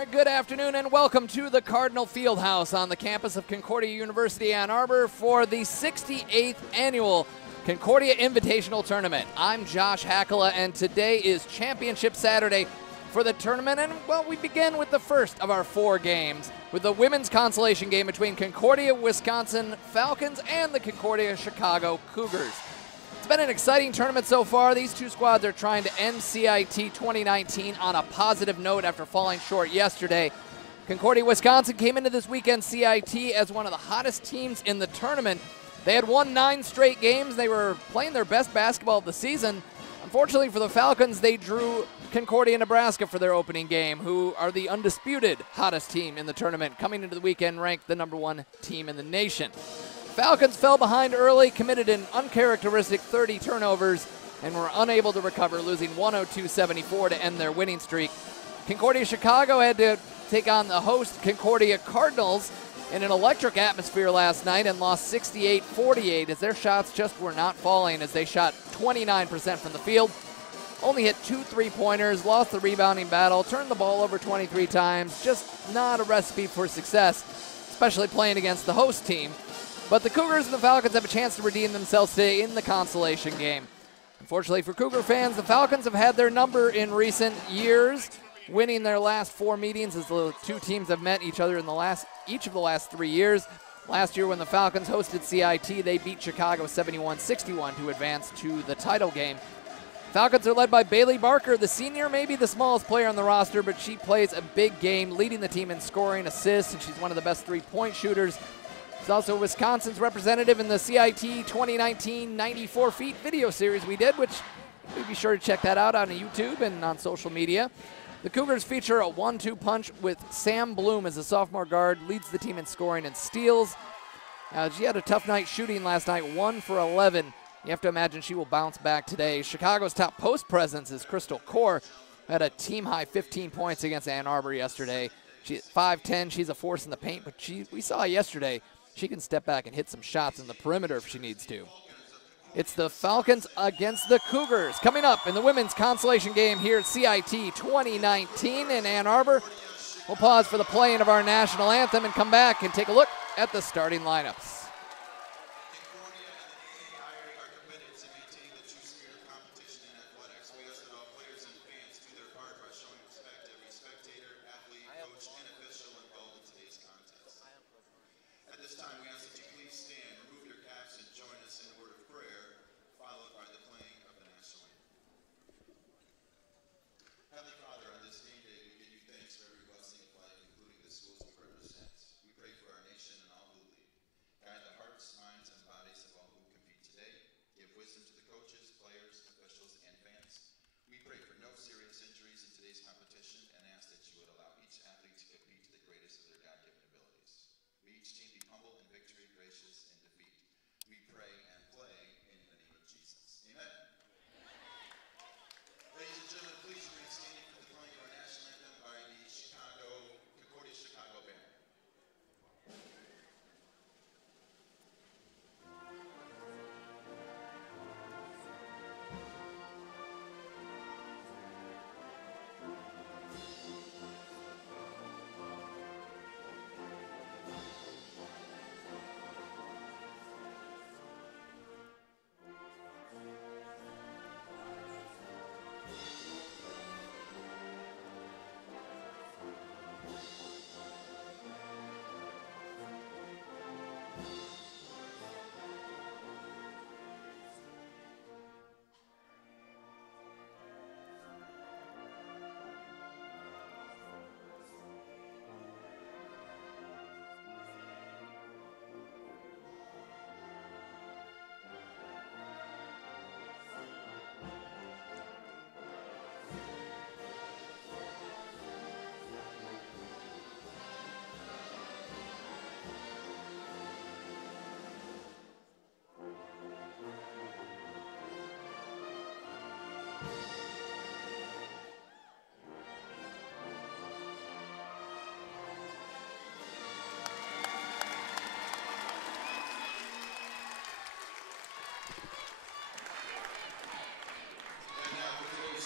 right, good afternoon and welcome to the Cardinal Fieldhouse on the campus of Concordia University, Ann Arbor for the 68th annual Concordia Invitational Tournament. I'm Josh Hackala, and today is Championship Saturday for the tournament, and well, we begin with the first of our four games with the women's consolation game between Concordia, Wisconsin Falcons and the Concordia Chicago Cougars. It's been an exciting tournament so far. These two squads are trying to end CIT 2019 on a positive note after falling short yesterday. Concordia, Wisconsin came into this weekend CIT as one of the hottest teams in the tournament. They had won 9 straight games. They were playing their best basketball of the season. Unfortunately for the Falcons, they drew Concordia, Nebraska for their opening game, who are the undisputed hottest team in the tournament, coming into the weekend ranked the #1 team in the nation. Falcons fell behind early, committed an uncharacteristic 30 turnovers, and were unable to recover, losing 102-74 to end their winning streak. Concordia Chicago had to take on the host Concordia Cardinals in an electric atmosphere last night and lost 68-48 as their shots just were not falling, as they shot 29% from the field, only hit 2 3-pointers, lost the rebounding battle, turned the ball over 23 times. Just not a recipe for success, especially playing against the host team. But the Cougars and the Falcons have a chance to redeem themselves today in the consolation game. Unfortunately for Cougar fans, the Falcons have had their number in recent years, winning their last 4 meetings as the two teams have met each other in each of the last 3 years. Last year when the Falcons hosted CIT, they beat Chicago 71-61 to advance to the title game. Falcons are led by Bailey Barker, the senior, maybe the smallest player on the roster, but she plays a big game, leading the team in scoring, assists, and she's one of the best 3-point shooters. She's also Wisconsin's representative in the CIT 2019 94 Feet video series we did, which you'll be sure to check that out on YouTube and on social media. The Cougars feature a 1-2 punch with Sam Bloom as a sophomore guard, leads the team in scoring and steals. She had a tough night shooting last night, 1 for 11. You have to imagine she will bounce back today. Chicago's top post presence is Crystal Core, who had a team-high 15 points against Ann Arbor yesterday. She's 5'10", she's a force in the paint, but we saw yesterday she can step back and hit some shots in the perimeter if she needs to. It's the Falcons against the Cougars coming up in the women's consolation game here at CIT 2019 in Ann Arbor. We'll pause for the playing of our national anthem and come back and take a look at the starting lineups.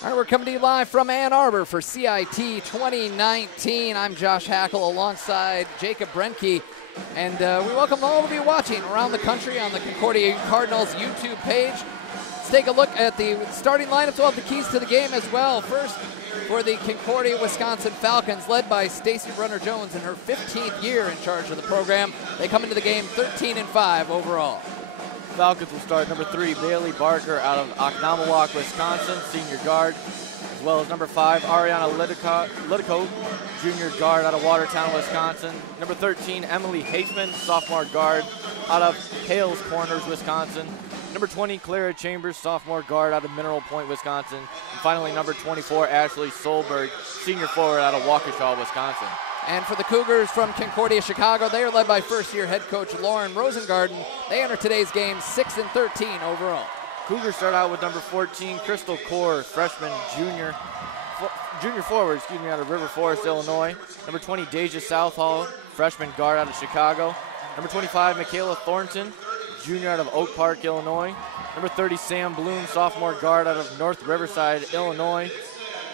All right, we're coming to you live from Ann Arbor for CIT 2019. I'm Josh Hackle alongside Jacob Brenke, and we welcome all of you watching around the country on the Concordia Cardinals YouTube page. Let's take a look at the starting lineups. We'll have the keys to the game as well. First, for the Concordia, Wisconsin Falcons, led by Stacy Brunner-Jones in her 15th year in charge of the program. They come into the game 13-5 overall. Falcons will start number 3, Bailey Barker out of Oconomowoc, Wisconsin, senior guard, as well as number 5, Ariana Lidicote, junior guard out of Watertown, Wisconsin. Number 13, Emily Haifman, sophomore guard out of Hales Corners, Wisconsin. Number 20, Clara Chambers, sophomore guard out of Mineral Point, Wisconsin. And finally, number 24, Ashley Solberg, senior forward out of Waukesha, Wisconsin. And for the Cougars from Concordia, Chicago, they are led by first-year head coach Lauren Rosengarten. They enter today's game 6-13 overall. Cougars start out with number 14, Crystal Core, freshman junior forward, out of River Forest, Illinois. Number 20, Deja Southall, freshman guard out of Chicago. Number 25, Michaela Thornton, junior out of Oak Park, Illinois. Number 30, Sam Bloom, sophomore guard out of North Riverside, Illinois.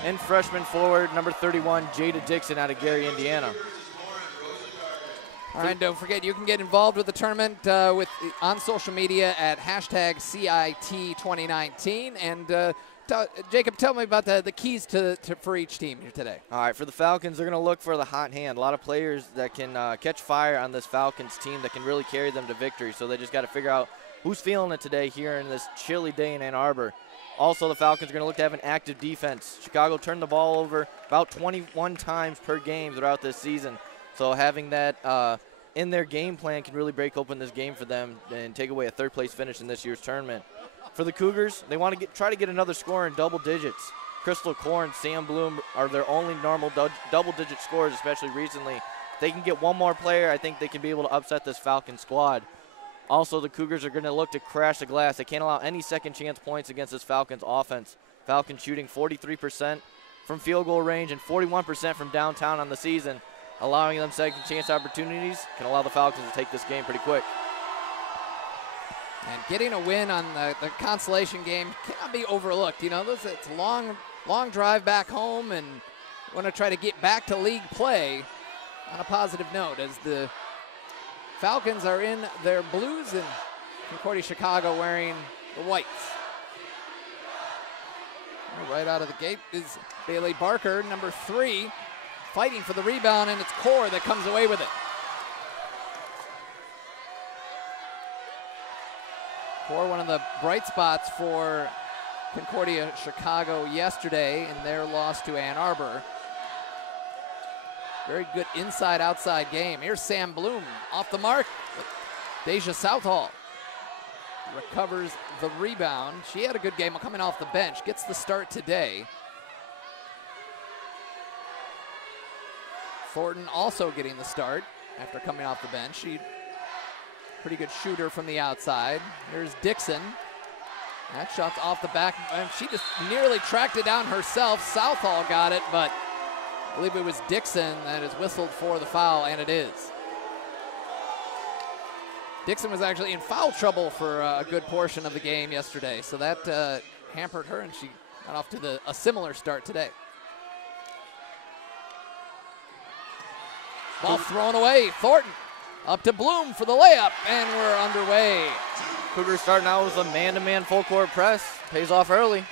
And freshman forward, number 31, Jada Dixon out of Gary, Indiana. All right, don't forget, you can get involved with the tournament on social media at hashtag CIT2019. And Jacob, tell me about the keys for each team here today. All right, for the Falcons, they're going to look for the hot hand. A lot of players that can catch fire on this Falcons team that can really carry them to victory. So they just got to figure out who's feeling it today here in this chilly day in Ann Arbor. Also, the Falcons are going to look to have an active defense. Chicago turned the ball over about 21 times per game throughout this season. So having that in their game plan can really break open this game for them and take away a third-place finish in this year's tournament. For the Cougars, they want to try to get another score in double digits. Crystal Core and Sam Bloom are their only normal double-digit scores, especially recently. If they can get one more player, I think they can be able to upset this Falcon squad. Also, the Cougars are going to look to crash the glass. They can't allow any second-chance points against this Falcons offense. Falcons shooting 43% from field goal range and 41% from downtown on the season. Allowing them second-chance opportunities can allow the Falcons to take this game pretty quick. And getting a win on the consolation game cannot be overlooked. You know, it's a long drive back home, and want to try to get back to league play on a positive note as the Falcons are in their blues and Concordia, Chicago wearing the whites. Right out of the gate is Bailey Barker, number 3, fighting for the rebound, and it's Core that comes away with it. Core, one of the bright spots for Concordia, Chicago yesterday in their loss to Ann Arbor. Very good inside-outside game. Here's Sam Bloom off the mark. Deja Southall recovers the rebound. She had a good game coming off the bench. Gets the start today. Thornton also getting the start after coming off the bench. She pretty good shooter from the outside. Here's Dixon. That shot's off the back. And she just nearly tracked it down herself. Southall got it, but I believe it was Dixon that is whistled for the foul, and it is. Dixon was actually in foul trouble for a good portion of the game yesterday, so that hampered her, and she got off to a similar start today. Ball thrown away. Thornton up to Bloom for the layup, and we're underway. Cougars starting out with a man-to-man full-court press. Pays off early.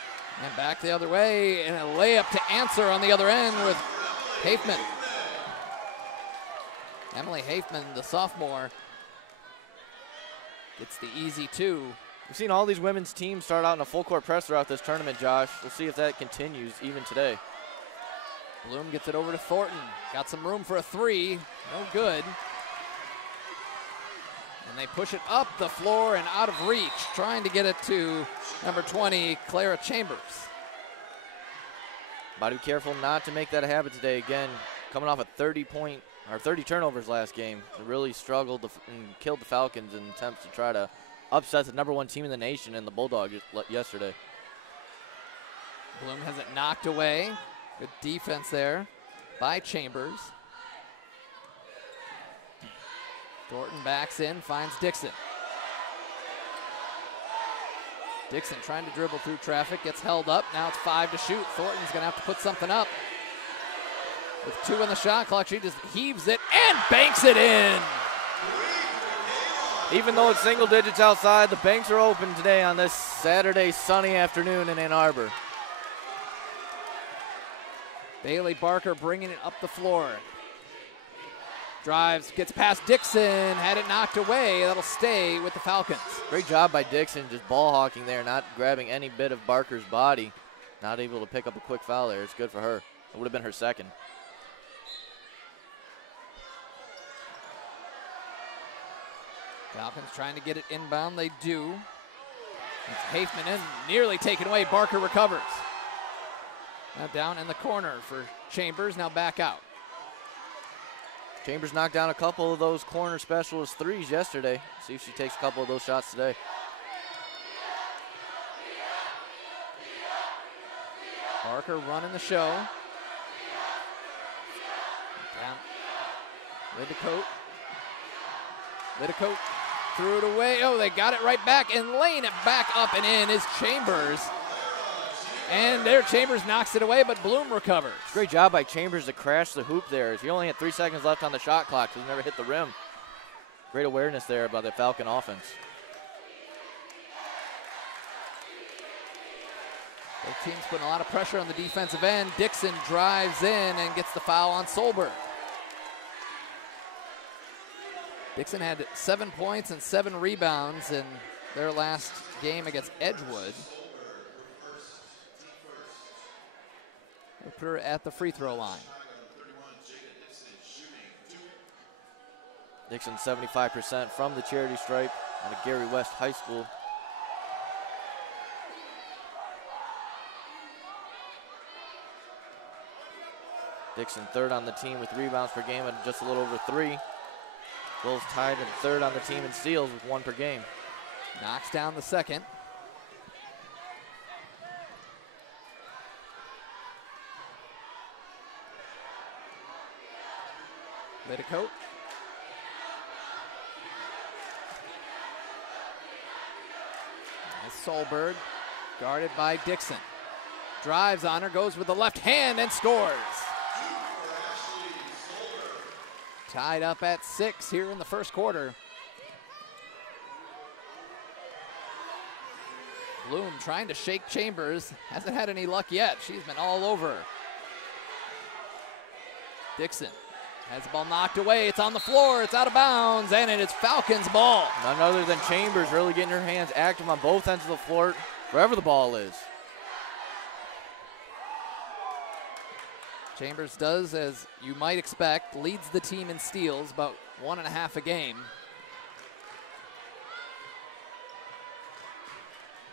And back the other way, and a layup to answer on the other end with Haifman. Emily Haifman, the sophomore, gets the easy 2. We've seen all these women's teams start out in a full-court press throughout this tournament, Josh. We'll see if that continues even today. Bloom gets it over to Thornton. Got some room for a 3. No good. And they push it up the floor and out of reach, trying to get it to number 20, Clara Chambers. Got to be careful not to make that a habit today. Again, coming off a 30 turnovers last game. They really struggled and killed the Falcons in attempts to try to upset the number 1 team in the nation and the Bulldogs yesterday. Bloom has it knocked away. Good defense there by Chambers. Thornton backs in, finds Dixon. Dixon trying to dribble through traffic, gets held up. Now it's 5 to shoot. Thornton's going to have to put something up. With 2 in the shot clock, she just heaves it and banks it in. Even though it's single digits outside, the banks are open today on this Saturday sunny afternoon in Ann Arbor. Bailey Barker bringing it up the floor. Drives, gets past Dixon, had it knocked away. That'll stay with the Falcons. Great job by Dixon, just ball hawking there, not grabbing any bit of Barker's body. Not able to pick up a quick foul there. It's good for her. It would have been her second. Falcons trying to get it inbound. They do. It's Hafman in, nearly taken away. Barker recovers. Now down in the corner for Chambers, now back out. Chambers knocked down a couple of those corner specialist threes yesterday. See if she takes a couple of those shots today. Barker running the show. Down. Lidicote threw it away. Oh, they got it right back, and laying it back up and in is Chambers. And there, Chambers knocks it away, but Bloom recovers. Great job by Chambers to crash the hoop there. He only had 3 seconds left on the shot clock, so he never hit the rim. Great awareness there by the Falcon offense. Both teams putting a lot of pressure on the defensive end. Dixon drives in and gets the foul on Solberg. Dixon had 7 points and 7 rebounds in their last game against Edgewood. We'll put her at the free throw line. Dixon 75% from the charity stripe out of Gary West High School. Dixon third on the team with rebounds per game at just a little over 3. Bulls tied and third on the team in steals with 1 per game. Knocks down the second. Lidicote. Solberg guarded by Dixon. Drives on her, goes with the left hand and scores. Tied up at 6 here in the first quarter. Bloom trying to shake Chambers. Hasn't had any luck yet. She's been all over. Dixon has the ball knocked away. It's on the floor. It's out of bounds, and it is Falcons' ball. None other than Chambers really getting her hands active on both ends of the floor, wherever the ball is. Chambers does, as you might expect, leads the team in steals, about 1.5 a game.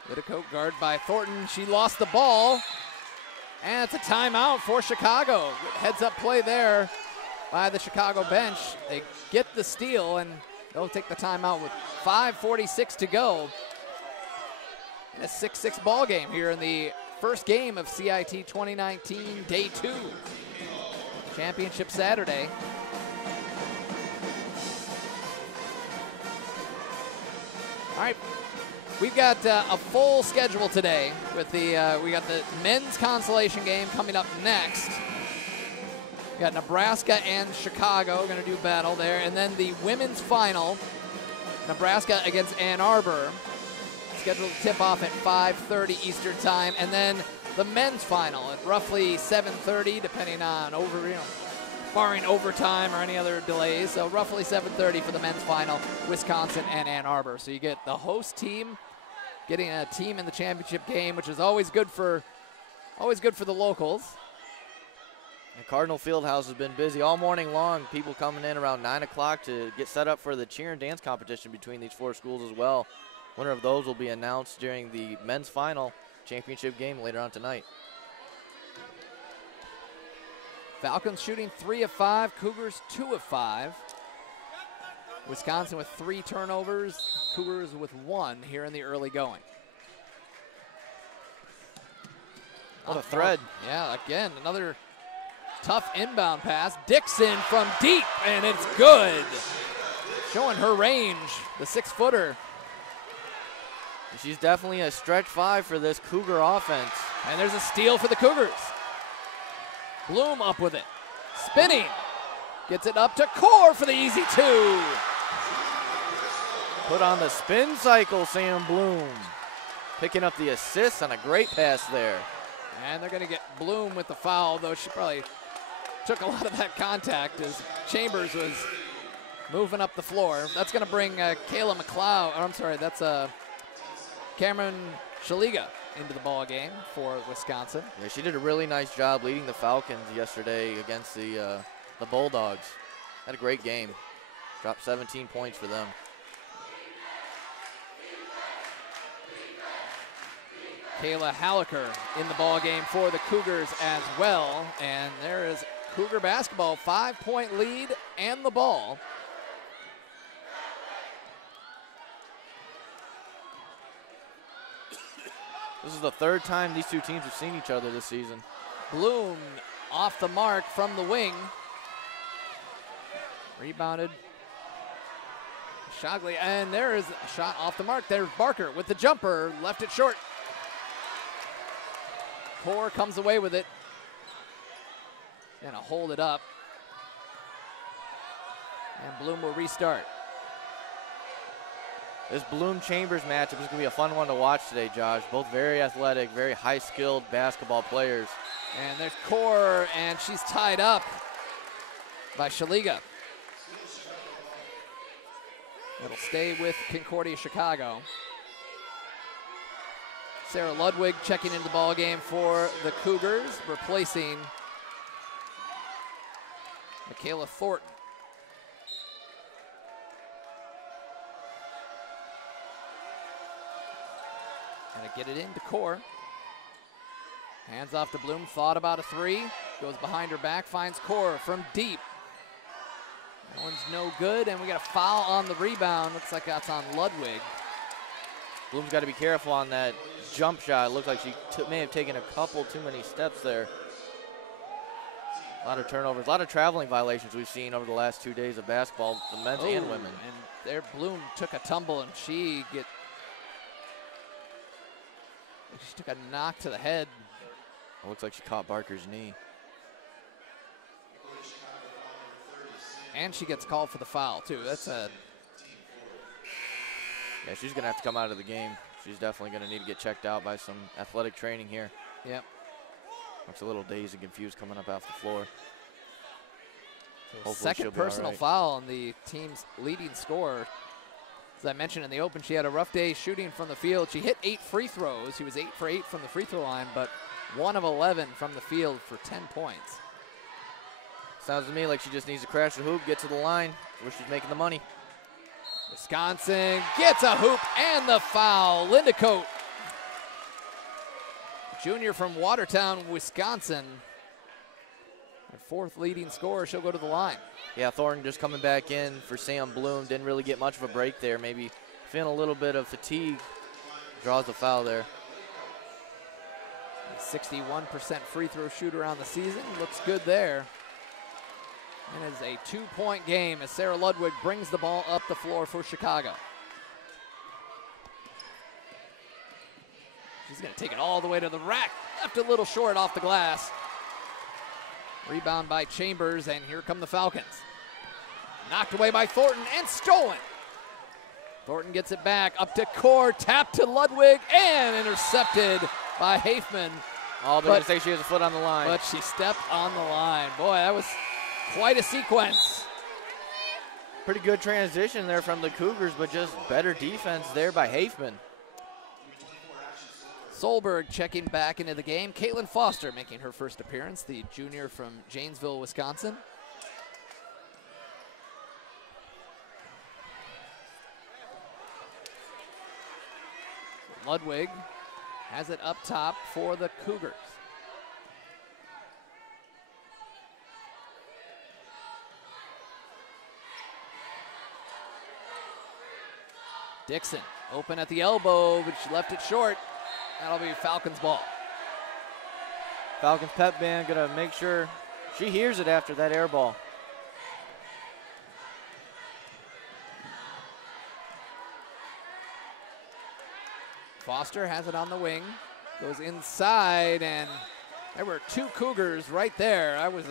Lidicote guard by Thornton. She lost the ball, and it's a timeout for Chicago. Heads up play there by the Chicago bench. They get the steal, and they'll take the timeout with 5:46 to go. In a 6-6 ball game here in the first game of CIT 2019, Day 2. Championship Saturday. All right, we've got a full schedule today with the, we got the men's consolation game coming up next. We got Nebraska and Chicago going to do battle there, and then the women's final, Nebraska against Ann Arbor, scheduled to tip off at 5:30 Eastern time, and then the men's final at roughly 7:30, depending on barring overtime or any other delays. So roughly 7:30 for the men's final, Wisconsin and Ann Arbor. So you get the host team getting a team in the championship game, which is always good for the locals. The Cardinal Fieldhouse has been busy all morning long. People coming in around 9 o'clock to get set up for the cheer and dance competition between these 4 schools as well. Winner of those will be announced during the men's final championship game later on tonight. Falcons shooting 3 of 5, Cougars 2 of 5. Wisconsin with 3 turnovers, Cougars with 1 here in the early going. What a thread. Yeah, again, another tough inbound pass. Dixon from deep, and it's good. Showing her range, the 6-footer. She's definitely a stretch 5 for this Cougar offense. And there's a steal for the Cougars. Bloom up with it. Spinning. Gets it up to Core for the easy 2. Put on the spin cycle, Sam Bloom. Picking up the assist on a great pass there. And they're going to get Bloom with the foul, though she probably took a lot of that contact as Chambers was moving up the floor. That's going to bring Kayla McLeod, or I'm sorry, that's Cameron Shaliga into the ball game for Wisconsin. Yeah, she did a really nice job leading the Falcons yesterday against the Bulldogs. Had a great game. Dropped 17 points for them. Kayla Hallaker in the ball game for the Cougars as well. And there is Cougar basketball, 5-point lead and the ball. This is the 3rd time these two teams have seen each other this season. Bloom off the mark from the wing. Rebounded. Shogley, and there is a shot off the mark. There's Barker with the jumper, left it short. Core comes away with it. Gonna hold it up. And Bloom will restart. This Bloom-Chambers matchup is going to be a fun one to watch today, Josh. Both very athletic, very high-skilled basketball players. And there's Core, and she's tied up by Shaliga. It'll stay with Concordia Chicago. Sarah Ludwig checking into the ball game for the Cougars, replacing Michaela Thornton. Gonna get it into Core. Hands off to Bloom, thought about a 3. Goes behind her back, finds Core from deep. That one's no good, and we got a foul on the rebound. Looks like that's on Ludwig. Bloom's got to be careful on that jump shot. It looks like she may have taken a couple too many steps there. A lot of turnovers, a lot of traveling violations we've seen over the last 2 days of basketball, the men's and women. And there Bloom took a tumble, and she took a knock to the head. It looks like she caught Barker's knee. And she gets called for the foul, too. That's a... Yeah, she's going to have to come out of the game. She's definitely going to need to get checked out by some athletic training here. Yep. Looks a little dazed and confused coming up off the floor. So second personal foul on the team's leading scorer. As I mentioned in the open, she had a rough day shooting from the field. She hit 8 free throws. She was 8 for 8 from the free throw line, but 1 of 11 from the field for 10 points. Sounds to me like she just needs to crash the hoop, get to the line, where she's making the money. Wisconsin gets a hoop and the foul. Linda Coate, junior from Watertown, Wisconsin. Her 4th leading scorer. She'll go to the line. Yeah, Thornton just coming back in for Sam Bloom. Didn't really get much of a break there. Maybe feeling a little bit of fatigue. Draws the foul there. 61% free throw shooter on the season. Looks good there. And it is a 2-point game as Sarah Ludwig brings the ball up the floor for Chicago. She's going to take it all the way to the rack. Left a little short off the glass. Rebound by Chambers, and here come the Falcons. Knocked away by Thornton and stolen. Thornton gets it back up to Core, tap to Ludwig, and intercepted by Hafman. Oh, they're going to say she has a foot on the line. But she stepped on the line. Boy, that was quite a sequence. Pretty good transition there from the Cougars, but just better defense there by Hafman. Solberg checking back into the game. Caitlin Foster making her first appearance, the junior from Janesville, Wisconsin. Ludwig has it up top for the Cougars. Dixon open at the elbow, but she left it short. That'll be Falcons ball. Falcons pep band gonna make sure she hears it after that air ball. Foster has it on the wing, goes inside, and there were two Cougars right there. I was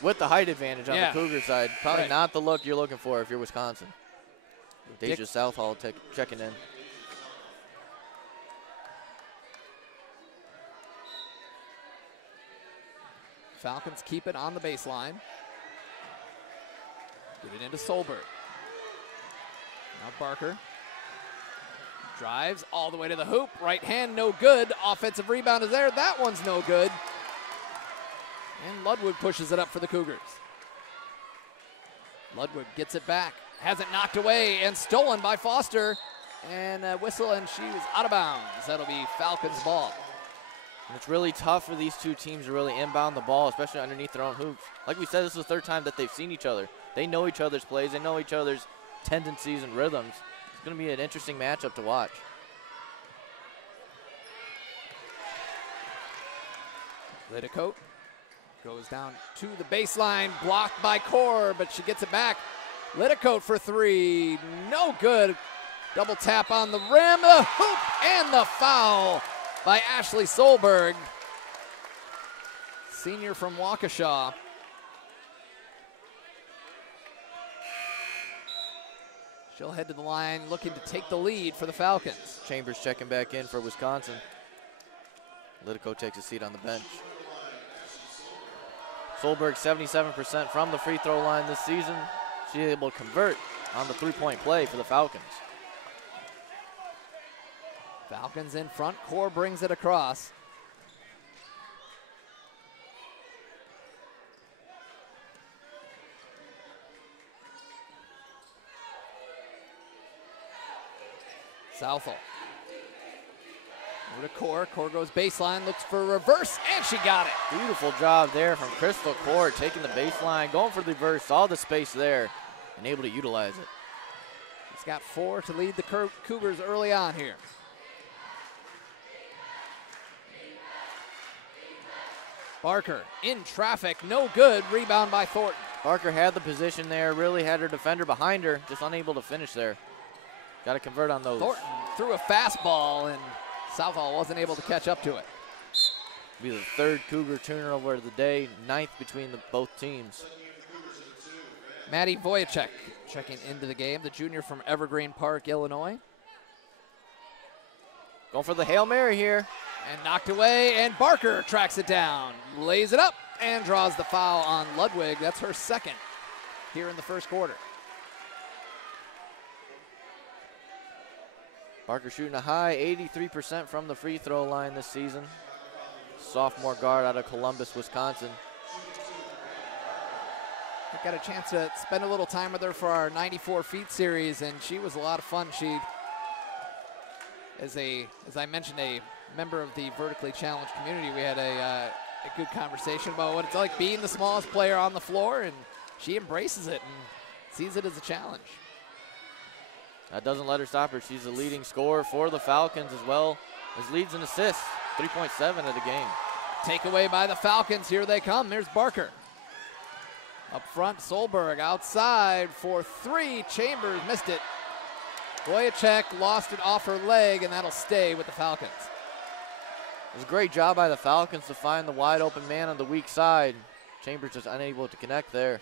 with the height advantage on the Cougar side. Probably right. not the look you're looking for if you're Wisconsin. Deja Southall checking in. Falcons keep it on the baseline. Get it into Solberg. Now Barker. Drives all the way to the hoop. Right hand, no good. Offensive rebound is there. That one's no good. And Ludwig pushes it up for the Cougars. Ludwig gets it back. Has it knocked away and stolen by Foster. And a whistle, and she was out of bounds. That'll be Falcons ball. And it's really tough for these two teams to really inbound the ball, especially underneath their own hoops. Like we said, this is the third time that they've seen each other. They know each other's plays. They know each other's tendencies and rhythms. It's going to be an interesting matchup to watch. Lidicote goes down to the baseline, blocked by Core, but she gets it back. Lidicote for three, no good. Double tap on the rim, the hoop, and the foul by Ashley Solberg, senior from Waukesha. She'll head to the line looking to take the lead for the Falcons. Chambers checking back in for Wisconsin. Lidico takes a seat on the bench. Solberg 77% from the free throw line this season. She's able to convert on the three-point play for the Falcons. Falcons in front, Core brings it across. Southall. Over to Core. Core goes baseline, looks for a reverse, and she got it. Beautiful job there from Crystal Core, taking the baseline, going for the reverse, saw the space there, and able to utilize it. He's got 4 to lead the Cougars early on here. Barker in traffic, no good. Rebound by Thornton. Barker had the position there, really had her defender behind her, just unable to finish there. Got to convert on those. Thornton threw a fastball, and Southall wasn't able to catch up to it. Be the third Cougar turnover of the day, 9th between both teams. Maddie Voyacek checking into the game, the junior from Evergreen Park, Illinois. Going for the Hail Mary here. And knocked away, and Barker tracks it down, lays it up, and draws the foul on Ludwig. That's her second here in the first quarter. Barker shooting a high 83% from the free throw line this season. Sophomore guard out of Columbus, Wisconsin. I got a chance to spend a little time with her for our 94 feet series, and she was a lot of fun. She, as I mentioned, a member of the vertically challenged community, we had a good conversation about what it's like being the smallest player on the floor, and she embraces it and sees it as a challenge. That doesn't let her stop her. She's the leading scorer for the Falcons as well as leads and assists, 3.7 of the game. Takeaway by the Falcons. Here they come. There's Barker. Up front, Solberg outside for three. Chambers missed it. Voyacek lost it off her leg, and that'll stay with the Falcons. It was a great job by the Falcons to find the wide open man on the weak side. Chambers just unable to connect there.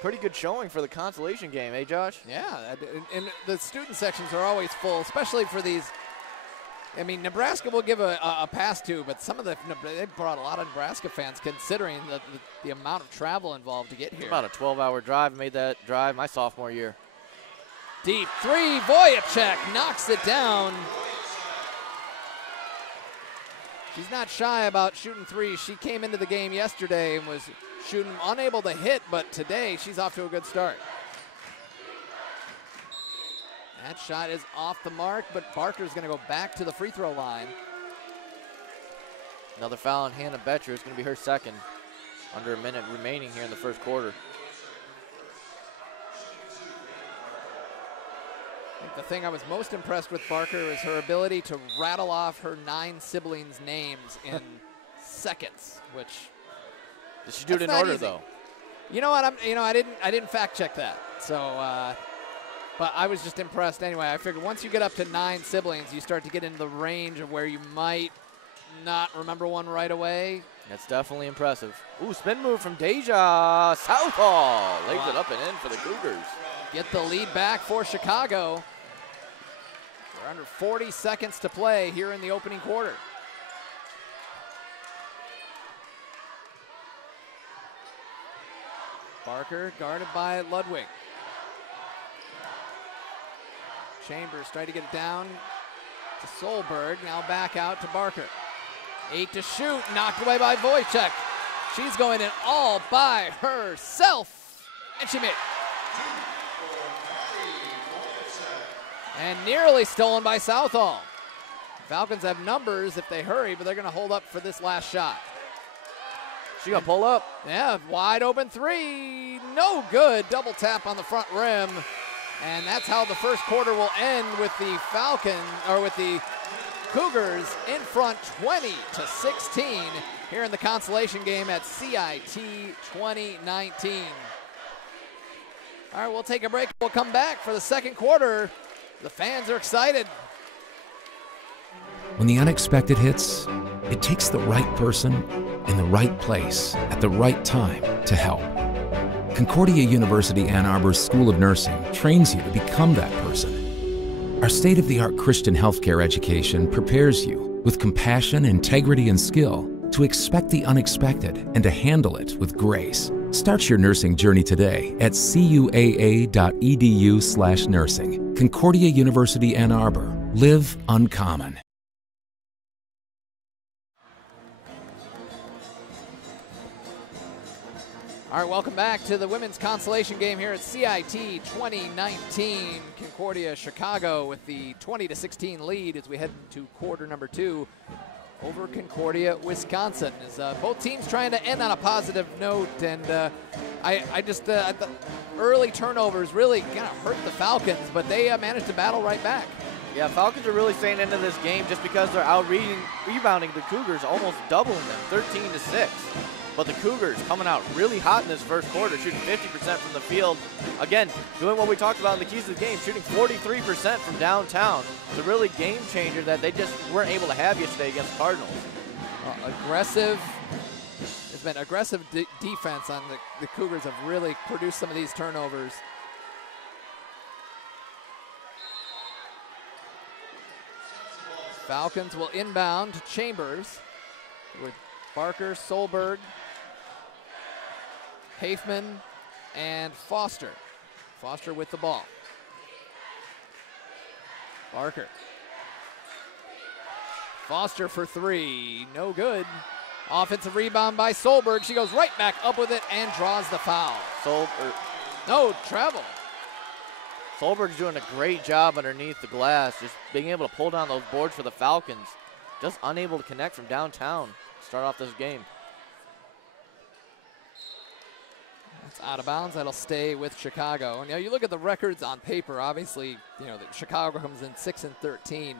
Pretty good showing for the consolation game, eh, Josh? Yeah, and the student sections are always full, especially for these. I mean, Nebraska will give a pass to, but some of they brought a lot of Nebraska fans, considering the amount of travel involved to get here. About a 12-hour drive. Made that drive my sophomore year. Deep three, Voyacek knocks it down. She's not shy about shooting threes. She came into the game yesterday and was shooting, unable to hit, but today she's off to a good start. That shot is off the mark, but Barker's going to go back to the free throw line. Another foul on Hannah Betcher. It's going to be her second. Under a minute remaining here in the first quarter. I think the thing I was most impressed with Barker is her ability to rattle off her 9 siblings' names in seconds, which. Did she do it in order, easy. though? You know what? I didn't fact check that. So But I was just impressed anyway. I figured once you get up to 9 siblings, you start to get into the range of where you might not remember one right away. That's definitely impressive. Ooh, spin move from Deja. Southall lays it up and in for the Cougars. Get the lead back for Chicago. We're under 40 seconds to play here in the opening quarter. Barker guarded by Ludwig. Chambers tried to get it down to Solberg. Now back out to Barker. 8 to shoot. Knocked away by Wojcik. She's going in all by herself. And she made it. And nearly stolen by Southall. Falcons have numbers if they hurry, but they're going to hold up for this last shot. She going to pull up. Yeah, wide open three. No good. Double tap on the front rim. And that's how the first quarter will end, with the with the Cougars in front 20-16 here in the consolation game at CIT 2019. All right, we'll take a break. We'll come back for the second quarter. The fans are excited. When the unexpected hits, it takes the right person in the right place at the right time to help. Concordia University Ann Arbor's School of Nursing trains you to become that person. Our state-of-the-art Christian healthcare education prepares you with compassion, integrity, and skill to expect the unexpected and to handle it with grace. Start your nursing journey today at cuaa.edu/nursing. Concordia University Ann Arbor. Live uncommon. All right, welcome back to the women's consolation game here at CIT 2019. Concordia Chicago with the 20-16 lead as we head into quarter number 2 over Concordia, Wisconsin. As both teams trying to end on a positive note, and I just the early turnovers really kind of hurt the Falcons, but they managed to battle right back. Yeah, Falcons are really staying into this game just because they're rebounding the Cougars, almost doubling them, 13-6. But the Cougars coming out really hot in this first quarter, shooting 50% from the field. Again, doing what we talked about in the keys of the game, shooting 43% from downtown. It's a really game changer that they just weren't able to have yesterday against Cardinals. Aggressive. There's been aggressive defense on the Cougars have really produced some of these turnovers. Falcons will inbound to Chambers with Barker, Solberg, Hafman, and Foster. Foster with the ball. Barker. Foster for three, no good. Offensive rebound by Solberg. She goes right back up with it and draws the foul. No, travel. Solberg's doing a great job underneath the glass, just being able to pull down those boards for the Falcons. Just unable to connect from downtown to start off this game. That's out of bounds. That'll stay with Chicago. And you look at the records on paper. Obviously, that Chicago comes in 6-13.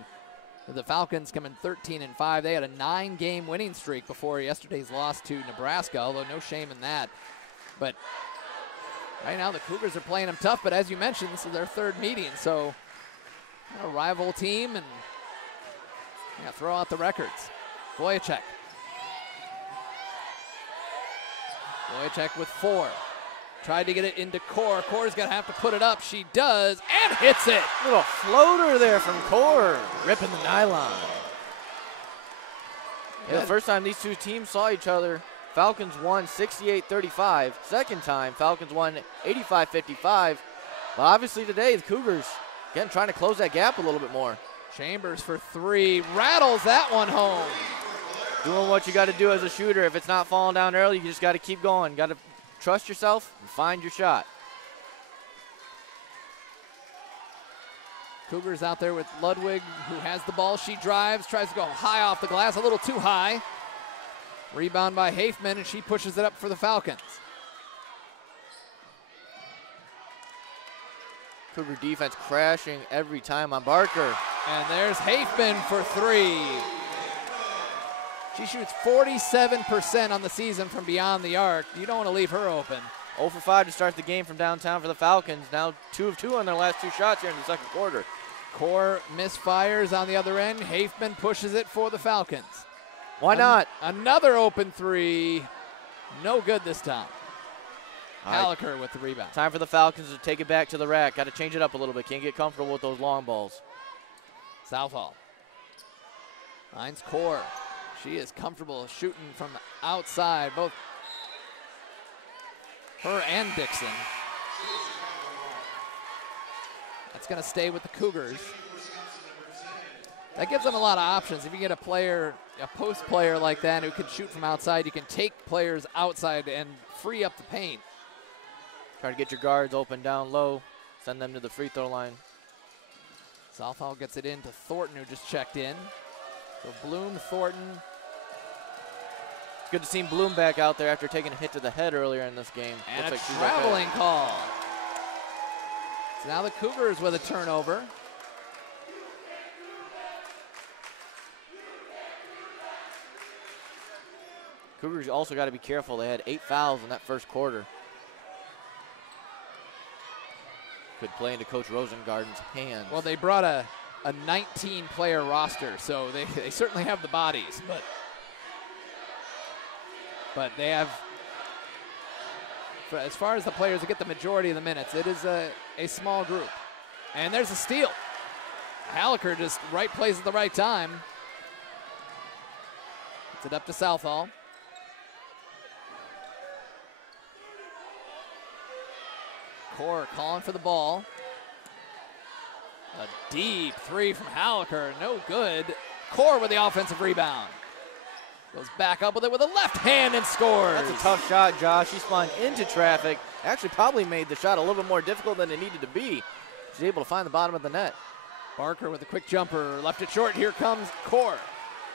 The Falcons come in 13-5. They had a 9-game winning streak before yesterday's loss to Nebraska, although no shame in that. But right now the Cougars are playing them tough. But as you mentioned, this is their third meeting, so a rival team, and throw out the records. Wojcik. Wojcik with 4. Tried to get it into Core. Core's going to have to put it up. She does, and hits it. Little floater there from Core, ripping the nylon. Yeah, the first time these two teams saw each other, Falcons won 68-35. Second time, Falcons won 85-55. But obviously today, the Cougars, again, trying to close that gap a little bit more. Chambers for 3, rattles that one home. Doing what you got to do as a shooter. If it's not falling down early, you just got to keep going. Got to trust yourself and find your shot. Cougars out there with Ludwig, who has the ball. She drives, tries to go high off the glass, a little too high. Rebound by Hafman, and she pushes it up for the Falcons. Cougar defense crashing every time on Barker. And there's Hafman for 3. She shoots 47% on the season from beyond the arc. You don't want to leave her open. 0 for 5 to start the game from downtown for the Falcons. Now 2 of 2 on their last 2 shots here in the second quarter. Core misfires on the other end. Hafman pushes it for the Falcons. Why not? Another open three. No good this time. All Hallaker with the rebound. Time for the Falcons to take it back to the rack. Got to change it up a little bit. Can't get comfortable with those long balls. Southall. Finds Core. She is comfortable shooting from the outside, both her and Dixon. That's going to stay with the Cougars. That gives them a lot of options. If you get a player, a post player like that who can shoot from outside, you can take players outside and free up the paint. Try to get your guards open down low. Send them to the free throw line. Southall gets it in to Thornton, who just checked in. So Bloom, Thornton. It's good to see Bloom back out there after taking a hit to the head earlier in this game. And Looks a like traveling call. So now the Cougars with a turnover. Cougars also got to be careful. They had 8 fouls in that first quarter. Could play into Coach Rosengarten's hands. Well, they brought a 19-player roster, so they certainly have the bodies, but they have, as far as the players that get the majority of the minutes, it is a small group. And there's a steal. Hallaker just right place at the right time. Gets it up to Southall. Core calling for the ball. A deep three from Hallaker, no good. Core with the offensive rebound. Goes back up with it with a left hand and scores. That's a tough shot, Josh. He spun into traffic. Actually probably made the shot a little bit more difficult than it needed to be. She's able to find the bottom of the net. Barker with a quick jumper, left it short. Here comes Core.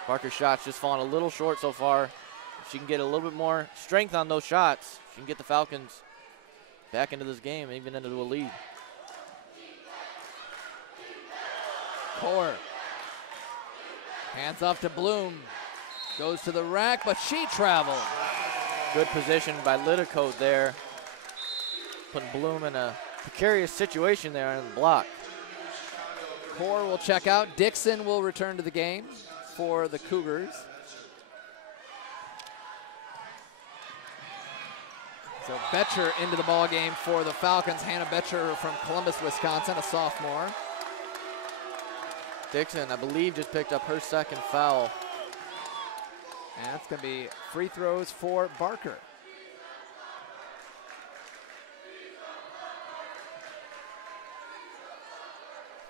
Barker's shot's just fallen a little short so far. If she can get a little bit more strength on those shots, she can get the Falcons back into this game, even into a lead. Core. Hands off to Bloom. Goes to the rack, but she traveled. Good position by Lidicote there. Putting Bloom in a precarious situation there on the block. Core will check out. Dixon will return to the game for the Cougars. So Betcher into the ball game for the Falcons. Hannah Betcher from Columbus, Wisconsin, a sophomore. Dixon, I believe, just picked up her second foul. And that's going to be free throws for Barker.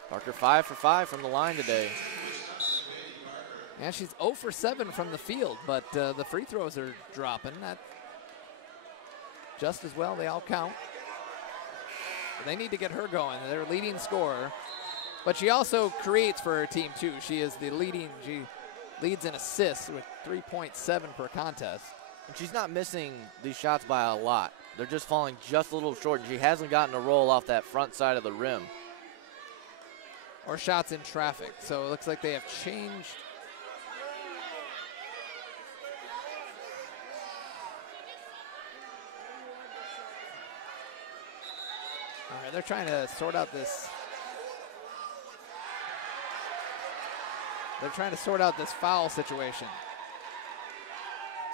Barker 5 for 5 from the line today. And she's 0 for 7 from the field, but the free throws are dropping. That just as well, they all count. They need to get her going. They're leading scorer. But she also creates for her team, too. She is the leading, she leads in assists with 3.7 per contest. And she's not missing these shots by a lot. They're just falling just a little short, and she hasn't gotten a roll off that front side of the rim. Or shots in traffic. So it looks like they have changed. All right, they're trying to sort out this. They're trying to sort out this foul situation.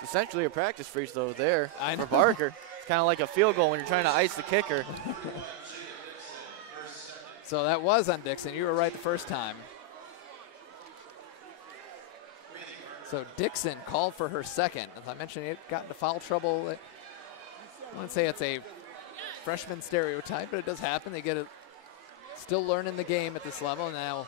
It's essentially a practice free throw there for Barker. It's kind of like a field goal when you're trying to ice the kicker. So that was on Dixon. You were right the first time. So Dixon called for her second. As I mentioned, it got into foul trouble. I wouldn't say it's a freshman stereotype, but it does happen. They get it, still learning the game at this level now.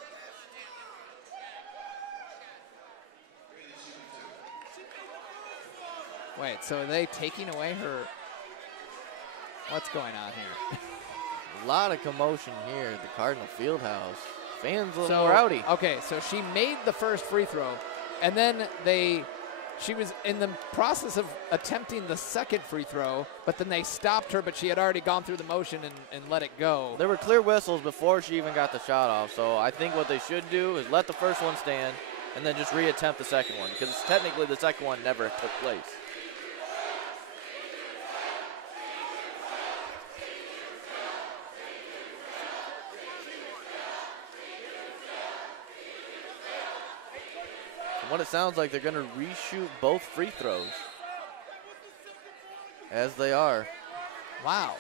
Wait, so are they taking away her? What's going on here? A lot of commotion here at the Cardinal Fieldhouse. Fans a little rowdy. Okay, so she made the first free throw, and then she was in the process of attempting the second free throw, but then they stopped her, but she had already gone through the motion and let it go. There were clear whistles before she even got the shot off, so I think what they should do is let the first one stand and then just reattempt the second one, because technically the second one never took place. what it sounds like, they're going to reshoot both free throws. As they are. Wow.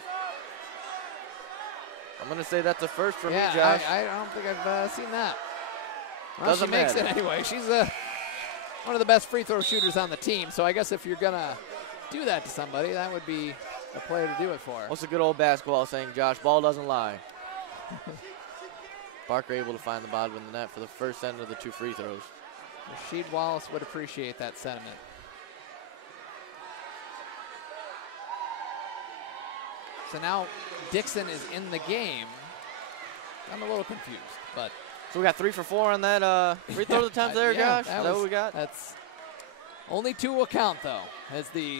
I'm going to say that's a first for me, Josh. I don't think I've seen that. Well, Doesn't she makes matter. it anyway. She's one of the best free throw shooters on the team, so I guess if you're going to do that to somebody, that would be a player to do it for. What's a good old basketball saying, Josh? Ball doesn't lie. Barker able to find the bottom of the net for the first end of the 2 free throws. Rasheed Wallace would appreciate that sentiment. So now Dixon is in the game. I'm a little confused, but. So we got 3 for 4 on that free throw attempt there, yeah, Josh? Is that what we got? That's only 2 will count, though, as the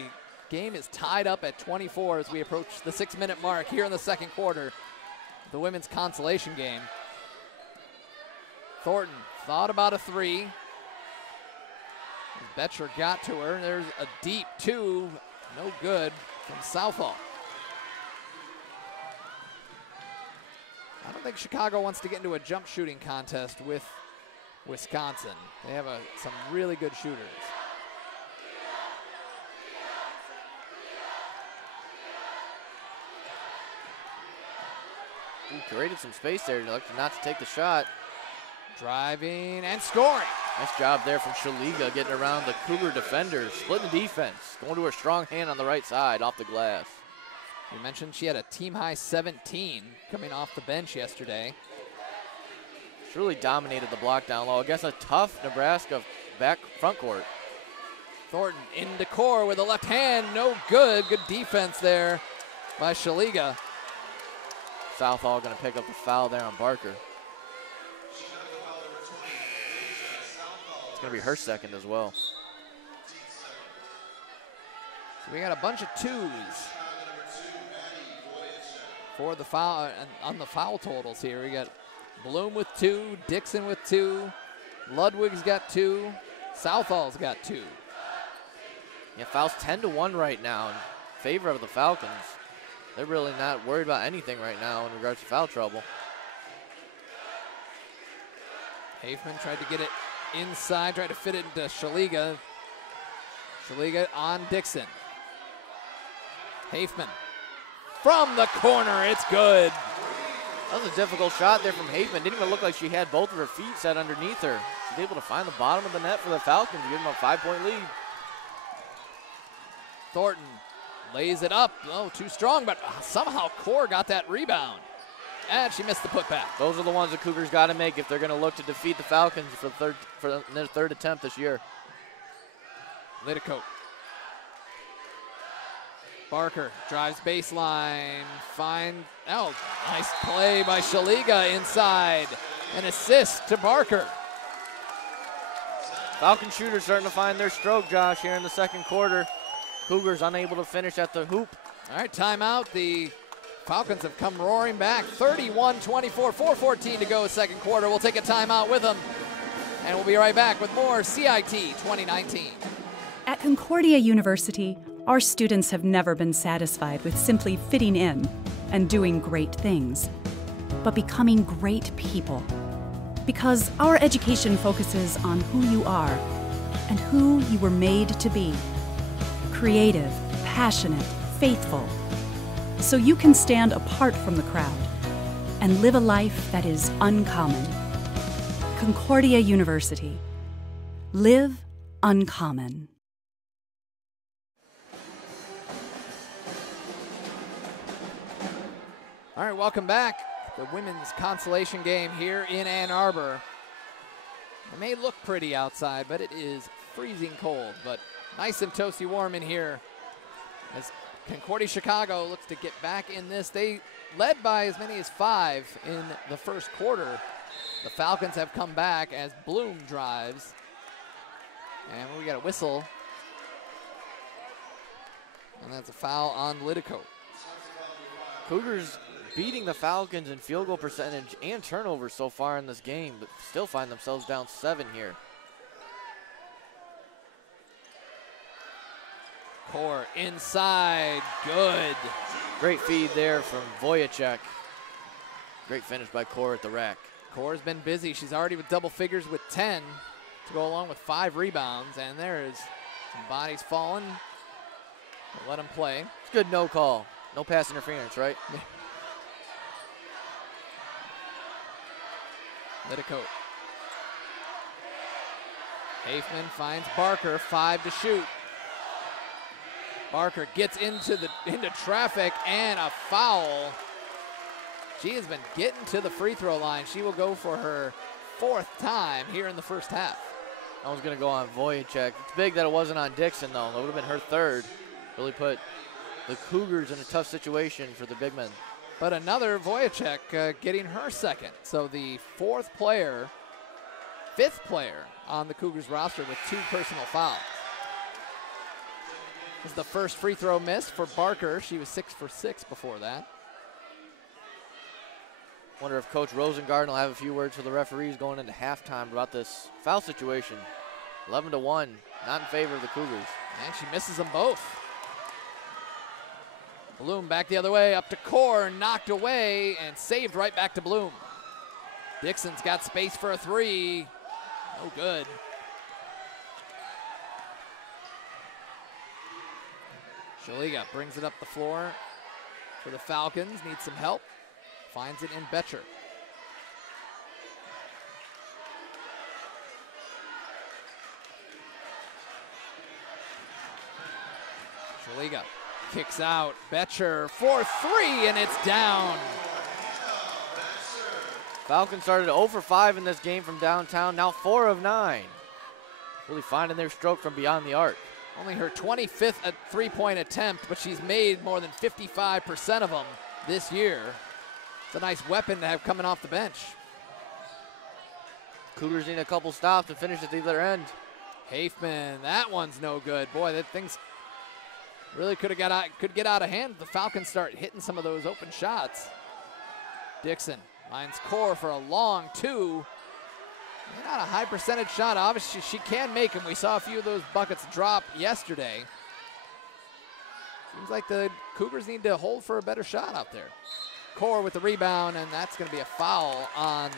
game is tied up at 24 as we approach the 6-minute mark here in the second quarter. The women's consolation game. Thornton thought about a 3. Betcher got to her. There's a deep 2, no good from Southall. I don't think Chicago wants to get into a jump shooting contest with Wisconsin. They have some really good shooters. Ooh, created some space there. Elected not to take the shot. Driving and scoring. Nice job there from Shaliga getting around the Cougar defenders, splitting the defense, going to her strong hand on the right side off the glass. We mentioned she had a team-high 17 coming off the bench yesterday. She really dominated the block down low against a tough Nebraska front court. Thornton into core with a left hand, no good. Good defense there by Shaliga. Southall going to pick up the foul there on Barker. It's going to be her second as well. So we got a bunch of 2s for the foul on the foul totals here. We got Bloom with 2, Dixon with 2, Ludwig's got 2, Southall's got 2. Yeah, fouls 10-1 right now in favor of the Falcons. They're really not worried about anything right now in regards to foul trouble. Hafman tried to get it inside, tried to fit it into Shaliga. Shaliga on Dixon. Hafman from the corner, it's good. That was a difficult shot there from Hafman. Didn't even look like she had both of her feet set underneath her. She's able to find the bottom of the net for the Falcons to give them a 5-point lead. Thornton lays it up. Oh, too strong, but somehow Core got that rebound. And she missed the putback. Those are the ones the Cougars got to make if they're going to look to defeat the Falcons for their third attempt this year. Lidicote. Barker drives baseline. Nice play by Shaliga inside. An assist to Barker. Falcon shooters starting to find their stroke, Josh, here in the second quarter. Cougars unable to finish at the hoop. All right, timeout. The Falcons have come roaring back. 31-24, 4:14 to go second quarter. We'll take a timeout with them. And we'll be right back with more CIT 2019. At Concordia University, our students have never been satisfied with simply fitting in and doing great things, but becoming great people. Because our education focuses on who you are and who you were made to be. Creative, passionate, faithful. So you can stand apart from the crowd and live a life that is uncommon. Concordia University. Live uncommon. All right, welcome back. The women's consolation game here in Ann Arbor. It may look pretty outside, but it is freezing cold. But nice and toasty warm in here as Concordia Chicago looks to get back in this. They led by as many as 5 in the first quarter. The Falcons have come back as Bloom drives. And we got a whistle. And that's a foul on Lidicote. Cougars beating the Falcons in field goal percentage and turnovers so far in this game, but still find themselves down 7 here. Core inside, good. Great feed there from Voyacek. Great finish by Core at the rack. Core's been busy. She's already with double figures with 10. to go along with 5 rebounds, and there is some bodies falling. We'll let him play. It's good no call. No pass interference, right? Yeah. Liticote. Hafman finds Barker, 5 to shoot. Barker gets into traffic and a foul. She has been getting to the free throw line. She will go for her 4th time here in the first half. I was going to go on Voyacek. It's big that it wasn't on Dixon, though. That would have been her 3rd. Really put the Cougars in a tough situation for the big men. But another Voyacek getting her 2nd. So the 5th player on the Cougars roster with 2 personal fouls. This is the first free throw miss for Barker. She was 6 for 6 before that. Wonder if Coach Rosengarten will have a few words for the referees going into halftime about this foul situation. 11-1, not in favor of the Cougars. And she misses them both. Bloom back the other way, up to Core, knocked away, and saved right back to Bloom. Dixon's got space for a 3. No good. Shaliga brings it up the floor for the Falcons, needs some help. Finds it in Betcher. Shaliga kicks out. Betcher for 3, and it's down. Falcons started 0 for 5 in this game from downtown, now 4 of 9. Really finding their stroke from beyond the arc. Only her 25th three-point attempt, but she's made more than 55% of them this year. It's a nice weapon to have coming off the bench. Cougars need a couple stops to finish at the other end. Hafman, that one's no good. Boy, that thing's really could get out of hand. The Falcons start hitting some of those open shots. Dixon finds Core for a long 2. Not a high percentage shot. Obviously, she can make them. We saw a few of those buckets drop yesterday. Seems like the Cougars need to hold for a better shot out there. Core with the rebound, and that's going to be a foul on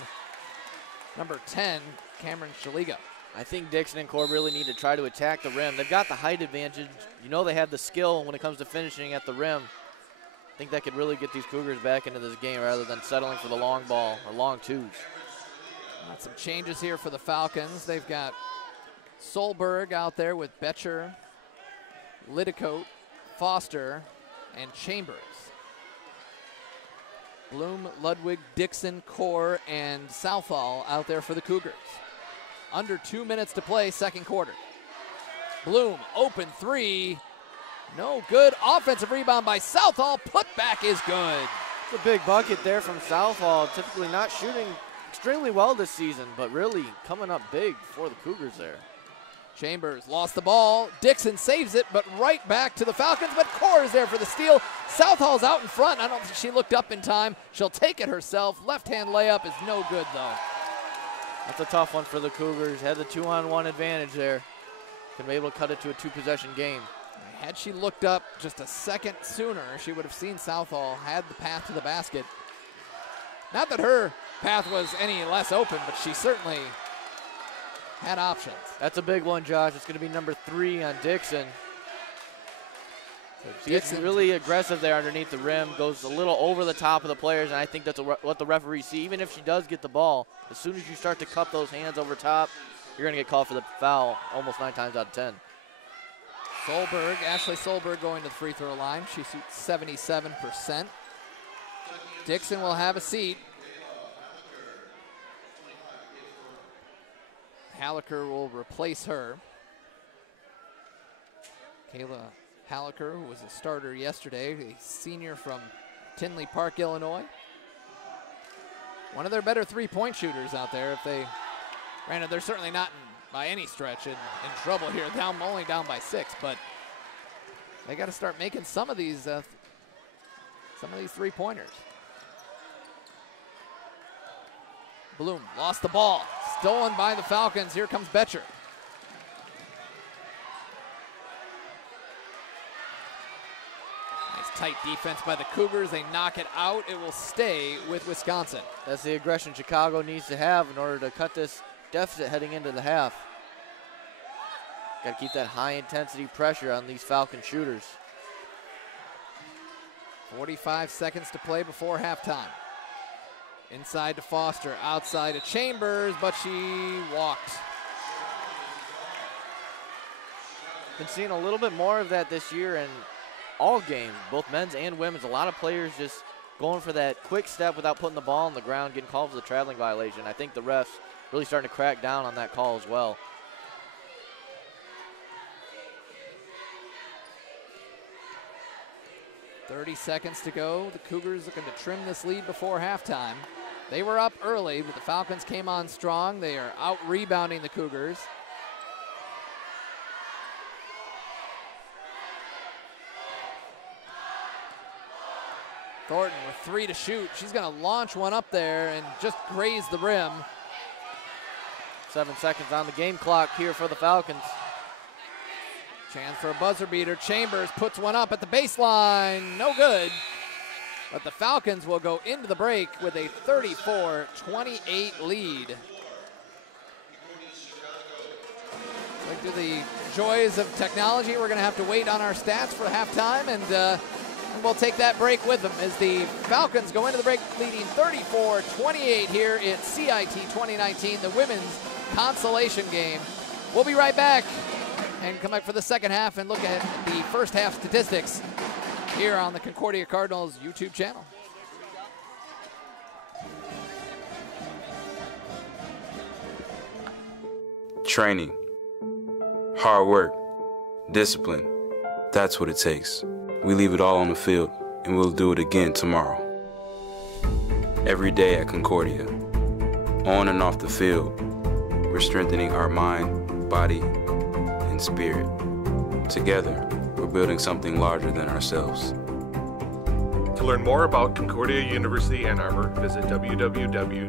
number 10, Cameron Shaliga. I think Dixon and Core really need to try to attack the rim. They've got the height advantage. You know they have the skill when it comes to finishing at the rim. I think that could really get these Cougars back into this game rather than settling for the long ball or long 2s. Got some changes here for the Falcons. They've got Solberg out there with Betcher, Liticote, Foster, and Chambers. Bloom, Ludwig, Dixon, Core, and Southall out there for the Cougars. Under 2 minutes to play, 2nd quarter. Bloom, open 3. No good. Offensive rebound by Southall. Putback is good. It's a big bucket there from Southall. Typically not shooting extremely well this season, but really coming up big for the Cougars there. Chambers lost the ball. Dixon saves it, but right back to the Falcons, but Core is there for the steal. Southall's out in front. I don't think she looked up in time. She'll take it herself. Left-hand layup is no good, though. That's a tough one for the Cougars. Had the 2-on-1 advantage there. Could be able to cut it to a 2-possession game. Had she looked up just a second sooner, she would have seen Southall had the path to the basket. Not that her path was any less open, but she certainly had options. That's a big one, Josh. It's going to be number 3 on Dixon. So she gets really aggressive there underneath the rim, goes a little over the top of the players, and I think that's what the referees see. Even if she does get the ball, as soon as you start to cup those hands over top, you're going to get called for the foul almost 9 times out of 10. Ashley Solberg going to the free throw line. She shoots 77%. Dixon will have a seat. Hallaker will replace her. Kayla Hallaker, who was a starter yesterday, a senior from Tinley Park, Illinois. One of their better three-point shooters out there. Granted, they're certainly not by any stretch in trouble here. Only down by 6, but they got to start making some of these three-pointers. Bloom lost the ball. Stolen by the Falcons. Here comes Betcher. Nice tight defense by the Cougars. They knock it out. It will stay with Wisconsin. That's the aggression Chicago needs to have in order to cut this deficit heading into the half. Got to keep that high-intensity pressure on these Falcon shooters. 45 seconds to play before halftime. Inside to Foster, outside to Chambers, but she walked. Been seeing a little bit more of that this year in all games, both men's and women's. A lot of players just going for that quick step without putting the ball on the ground, getting called for the traveling violation. I think the refs really starting to crack down on that call as well. .30 seconds to go. The Cougars looking to trim this lead before halftime. They were up early, but the Falcons came on strong. They are out-rebounding the Cougars. Thornton with 3 to shoot. She's going to launch one up there and just graze the rim. 7 seconds on the game clock here for the Falcons. Chance for a buzzer beater. Chambers puts one up at the baseline. No good. But the Falcons will go into the break with a 34-28 lead. Like to the joys of technology, we're going to have to wait on our stats for halftime, and we'll take that break with them as the Falcons go into the break leading 34-28 here at CIT 2019, the women's consolation game. We'll be right back and come back for the second half and look at the first half statistics here on the Concordia Cardinals YouTube channel. Training, hard work, discipline, that's what it takes. We leave it all on the field, and we'll do it again tomorrow. Every day at Concordia, on and off the field, we're strengthening our mind, body, and spirit. Together, we're building something larger than ourselves. To learn more about Concordia University Ann Arbor, visit www.cuaa.edu.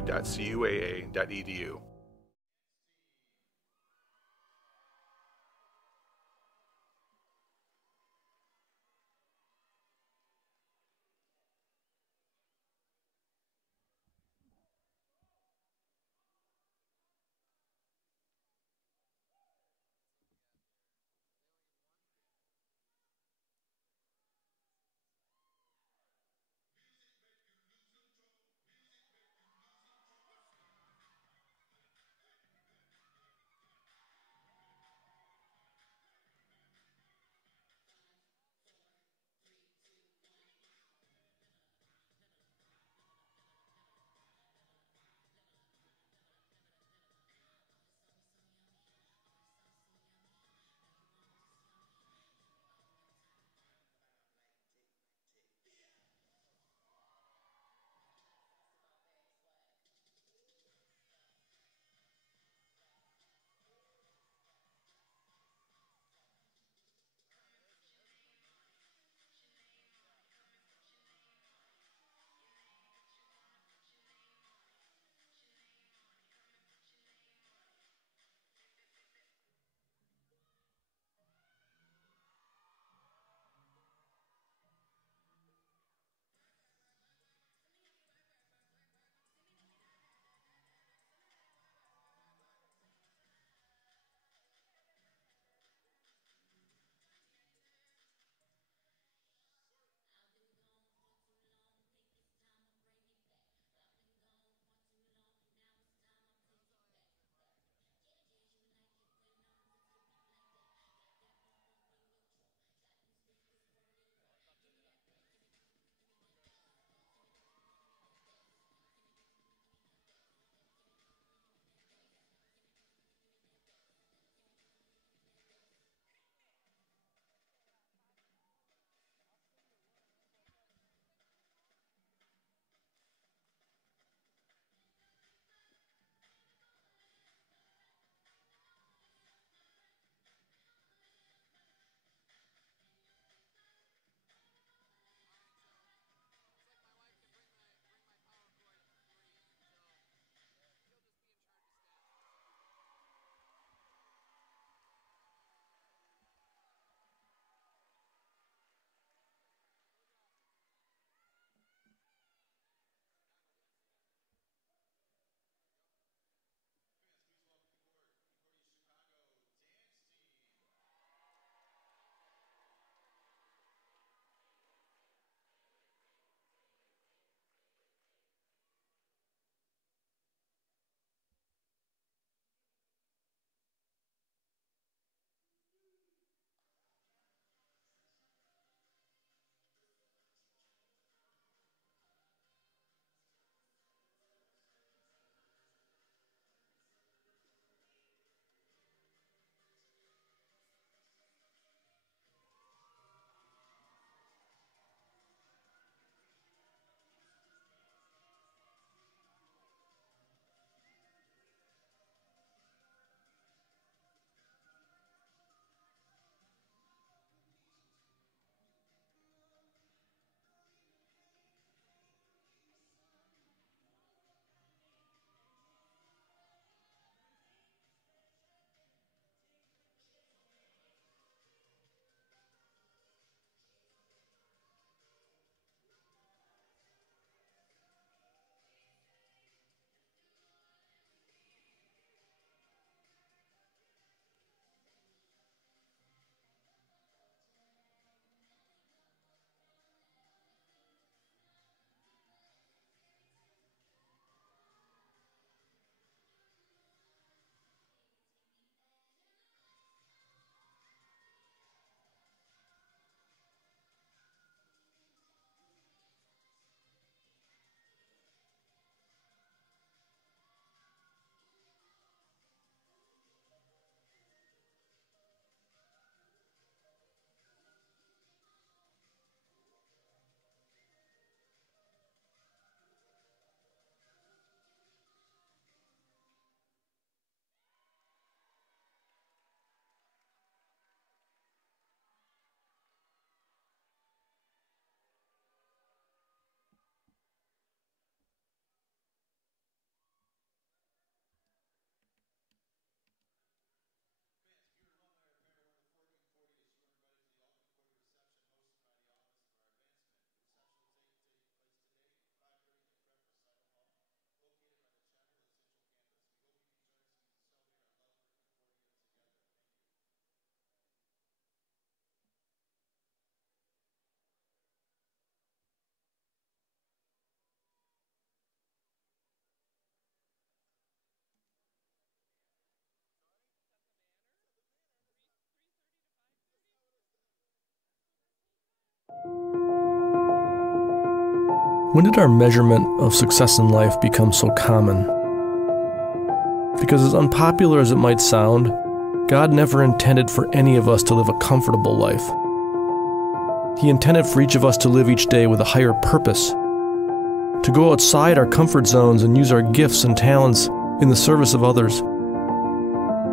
When did our measurement of success in life become so common? Because as unpopular as it might sound, God never intended for any of us to live a comfortable life. He intended for each of us to live each day with a higher purpose, to go outside our comfort zones and use our gifts and talents in the service of others.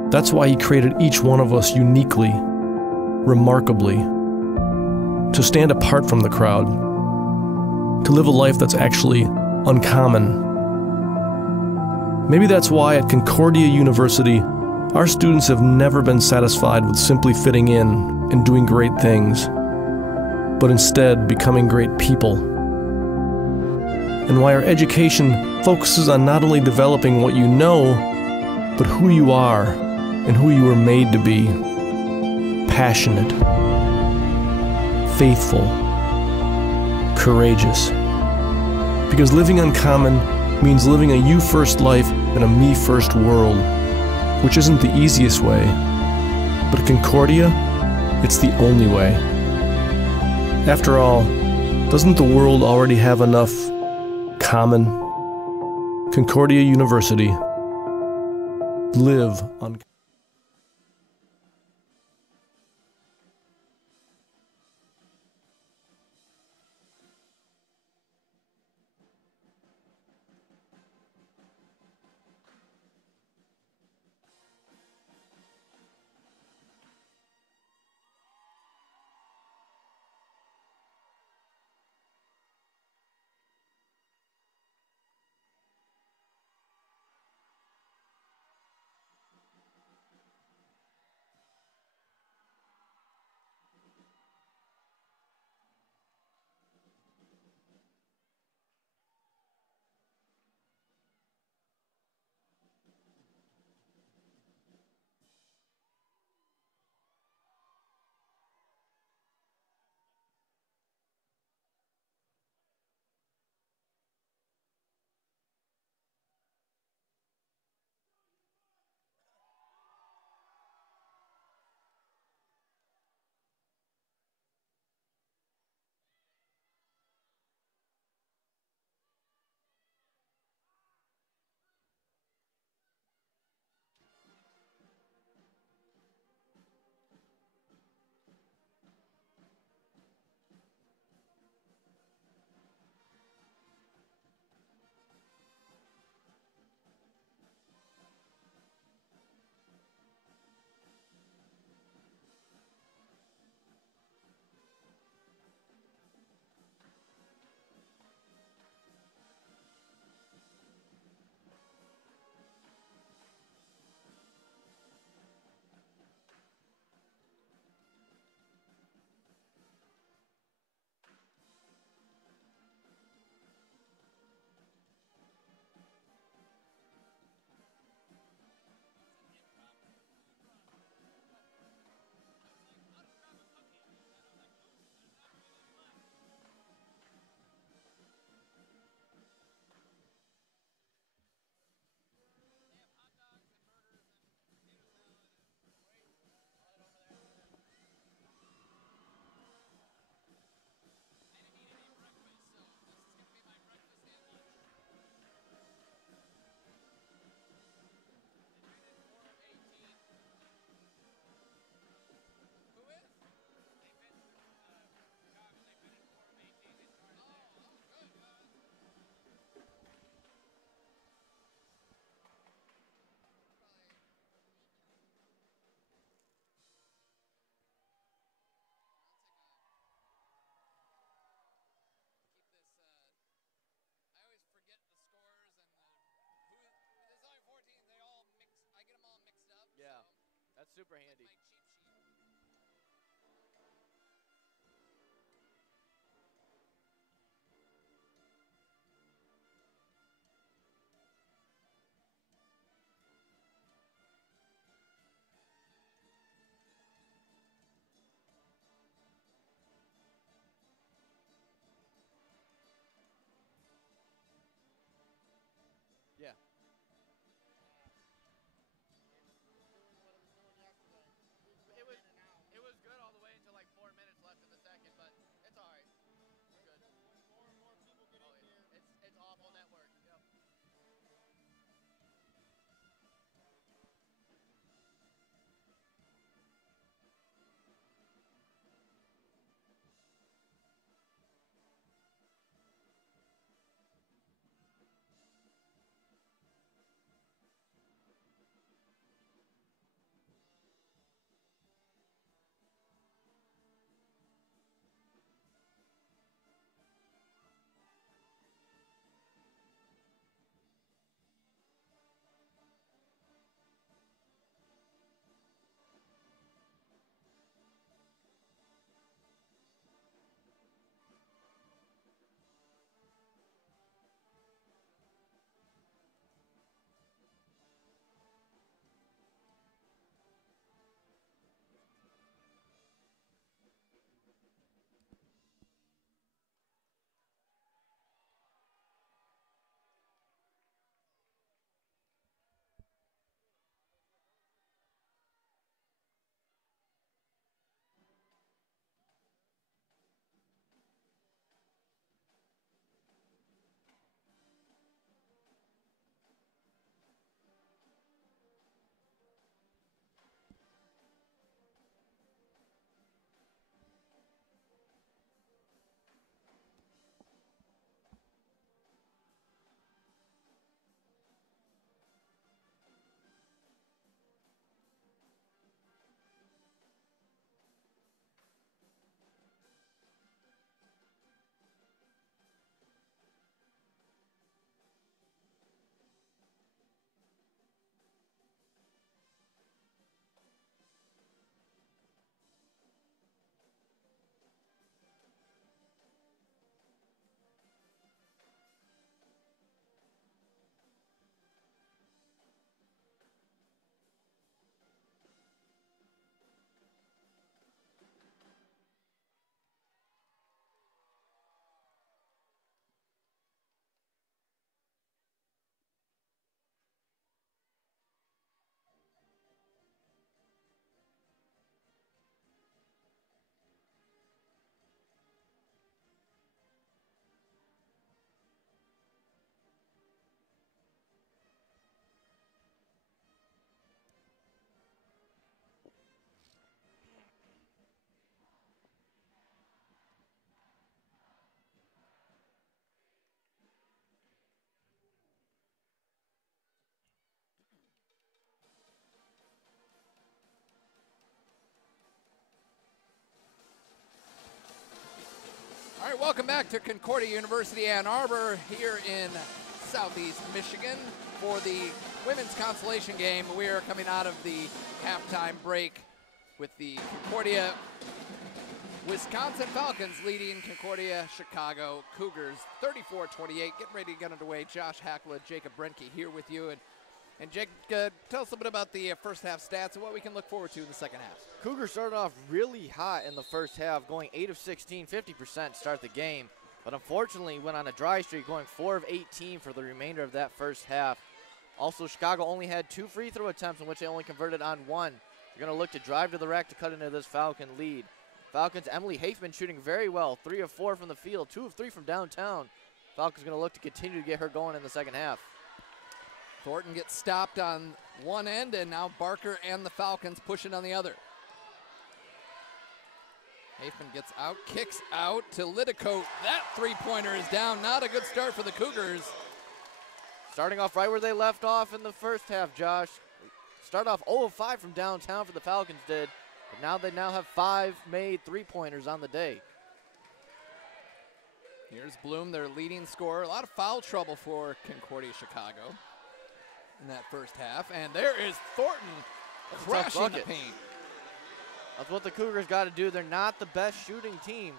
That's why He created each one of us uniquely, remarkably, to stand apart from the crowd, to live a life that's actually uncommon. Maybe that's why at Concordia University, our students have never been satisfied with simply fitting in and doing great things, but instead becoming great people. And why our education focuses on not only developing what you know, but who you are and who you were made to be. Passionate, faithful, courageous. Because living uncommon means living a you-first life in a me-first world, which isn't the easiest way. But at Concordia, it's the only way. After all, doesn't the world already have enough common? Concordia University. Live uncommon. Yeah, that's super handy. Yeah. right, welcome back to Concordia University Ann Arbor here in Southeast Michigan for the women's consolation game. We are coming out of the halftime break with the Concordia Wisconsin Falcons leading Concordia Chicago Cougars 34-28. Getting ready to get underway. Josh Hackla, Jacob Brenke here with you. And Jake, tell us a bit about the first half stats and what we can look forward to in the second half. Cougars started off really hot in the first half, going 8 of 16, 50% to start the game. But unfortunately went on a dry streak, going 4 of 18 for the remainder of that first half. Also, Chicago only had 2 free throw attempts in which they only converted on 1. They're going to look to drive to the rack to cut into this Falcon lead. Falcons' Emily Hafman shooting very well, 3 of 4 from the field, 2 of 3 from downtown. Falcons going to look to continue to get her going in the second half. Thornton gets stopped on one end, and now Barker and the Falcons pushing on the other. Hafman gets out, kicks out to Lidicote. That three-pointer is down. Not a good start for the Cougars. Starting off right where they left off in the first half, Josh. Start off 0 of 5 from downtown for the Falcons did, but now they have 5 made three-pointers on the day. Here's Bloom, their leading scorer. A lot of foul trouble for Concordia Chicago in that first half. And there is Thornton crashing the paint. That's what the Cougars got to do. They're not the best shooting team,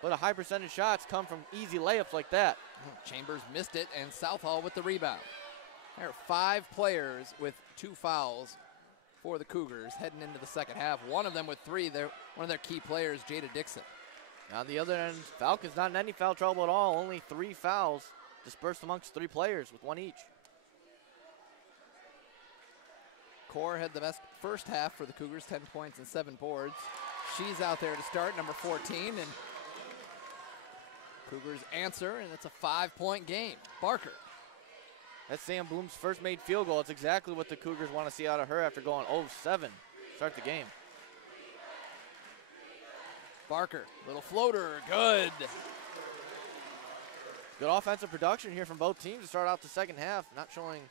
but a high percentage shots come from easy layups like that. Chambers missed it, and Southall with the rebound. There are 5 players with 2 fouls for the Cougars heading into the second half. One of them with 3. One of their key players, Jada Dixon. On the other end, Falcons not in any foul trouble at all. Only 3 fouls dispersed amongst 3 players with 1 each. Core had the best first half for the Cougars, 10 points and 7 boards. She's out there to start, number 14, and Cougars answer, and it's a 5-point game. Barker. That's Sam Bloom's first made field goal. It's exactly what the Cougars want to see out of her after going 0-7 to start the game. Barker, little floater, good. Good offensive production here from both teams to start out the second half. Not showing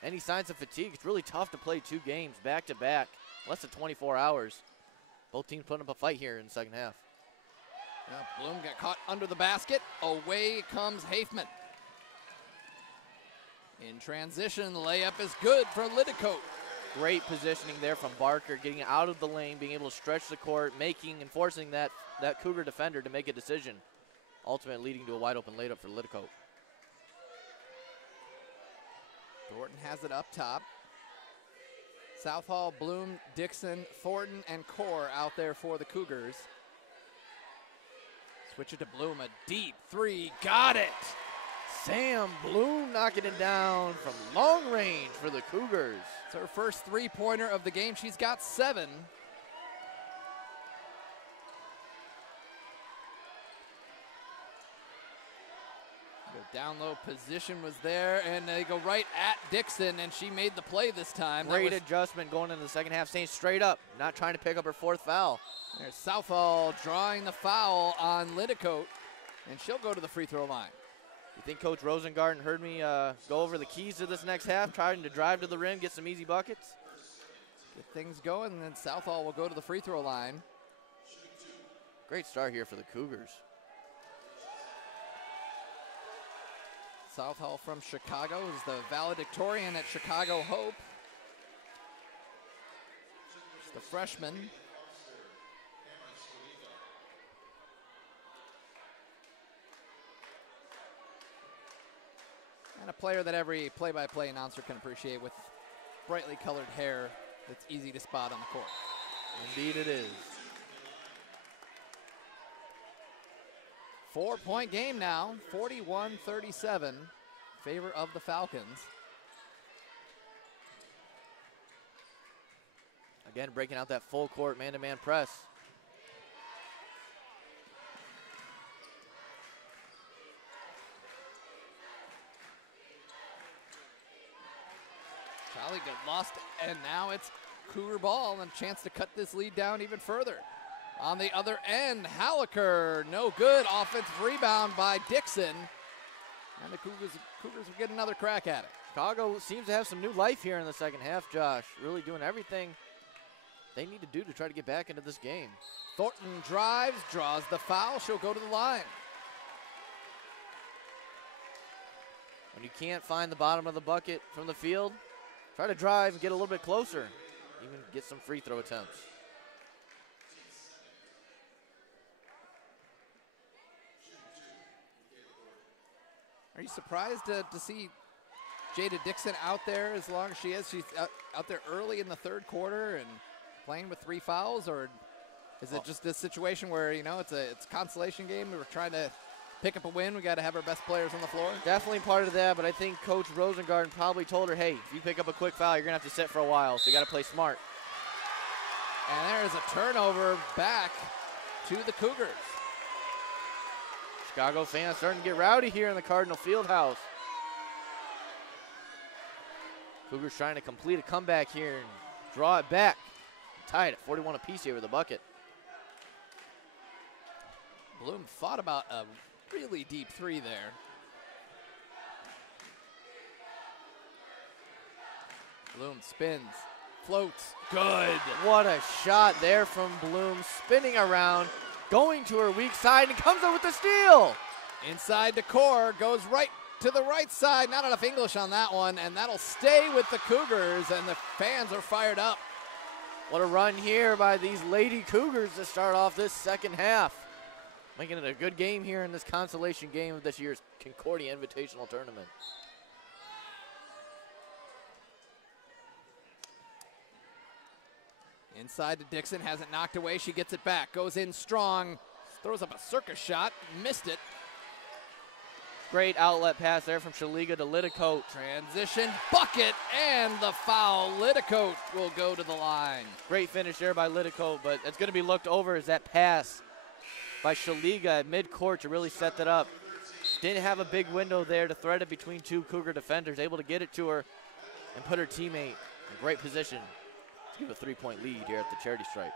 any signs of fatigue. It's really tough to play 2 games back-to-back, less than 24 hours. Both teams putting up a fight here in the second half. Yeah, Bloom got caught under the basket. Away comes Hafman. In transition, the layup is good for Lidicote. Great positioning there from Barker, getting out of the lane, being able to stretch the court, and forcing that Cougar defender to make a decision, ultimately leading to a wide-open layup for Lidicote. Thornton has it up top. Southall, Bloom, Dixon, Thornton, and Core out there for the Cougars. Switch it to Bloom, a deep 3, got it! Sam Bloom knocking it down from long range for the Cougars. It's her first 3-pointer of the game. She's got 7. Down low position was there, and they go right at Dixon, and she made the play this time. Great adjustment going into the second half, staying straight up, not trying to pick up her 4th foul. There's Southall drawing the foul on Lidicote, and she'll go to the free throw line. You think Coach Rosengarten heard me go over the keys to this next half, trying to drive to the rim, get some easy buckets? Get things going, and then Southall will go to the free throw line. Great start here for the Cougars. Southall from Chicago is the valedictorian at Chicago Hope. Just a freshman. And a player that every play-by-play announcer can appreciate, with brightly colored hair that's easy to spot on the court. Indeed it is. 4-point game now, 41-37, favor of the Falcons. Again, breaking out that full court man-to-man press. Charlie got lost, and now it's Cougar ball and a chance to cut this lead down even further. On the other end, Hallaker, no good. Offensive rebound by Dixon. And the Cougars will get another crack at it. Chicago seems to have some new life here in the second half, Josh. Really doing everything they need to do to try to get back into this game. Thornton drives, draws the foul. She'll go to the line. When you can't find the bottom of the bucket from the field, try to drive and get a little bit closer. Even get some free throw attempts. Are you surprised to see Jada Dixon out there as long as she is? She's out there early in the third quarter and playing with 3 fouls, or is it just a situation where, you know, it's a consolation game? We were trying to pick up a win. We got to have our best players on the floor. Definitely part of that, but I think Coach Rosengarten probably told her, hey, if you pick up a quick foul, you're going to have to sit for a while, so you got to play smart. And there's a turnover back to the Cougars. Chicago fans starting to get rowdy here in the Cardinal Fieldhouse. Cougars trying to complete a comeback here and draw it back. Tied at 41 apiece here with the bucket. Bloom thought about a really deep 3 there. Bloom spins, floats, good. What a shot there from Bloom, spinning around, going to her weak side, and comes up with the steal. Inside to core, goes right to the right side. Not enough English on that one, and that'll stay with the Cougars, and the fans are fired up. What a run here by these Lady Cougars to start off this second half. Making it a good game here in this consolation game of this year's Concordia Invitational Tournament. Inside to Dixon, has it knocked away. She gets it back, goes in strong, throws up a circus shot, missed it. Great outlet pass there from Shaliga to Lidicote. Transition, bucket, and the foul. Lidicote will go to the line. Great finish there by Lidicote, but it's going to be looked over as that pass by Shaliga at midcourt to really set that up. Didn't have a big window there to thread it between 2 Cougar defenders, able to get it to her and put her teammate in great position to give a 3-point lead here at the charity stripe.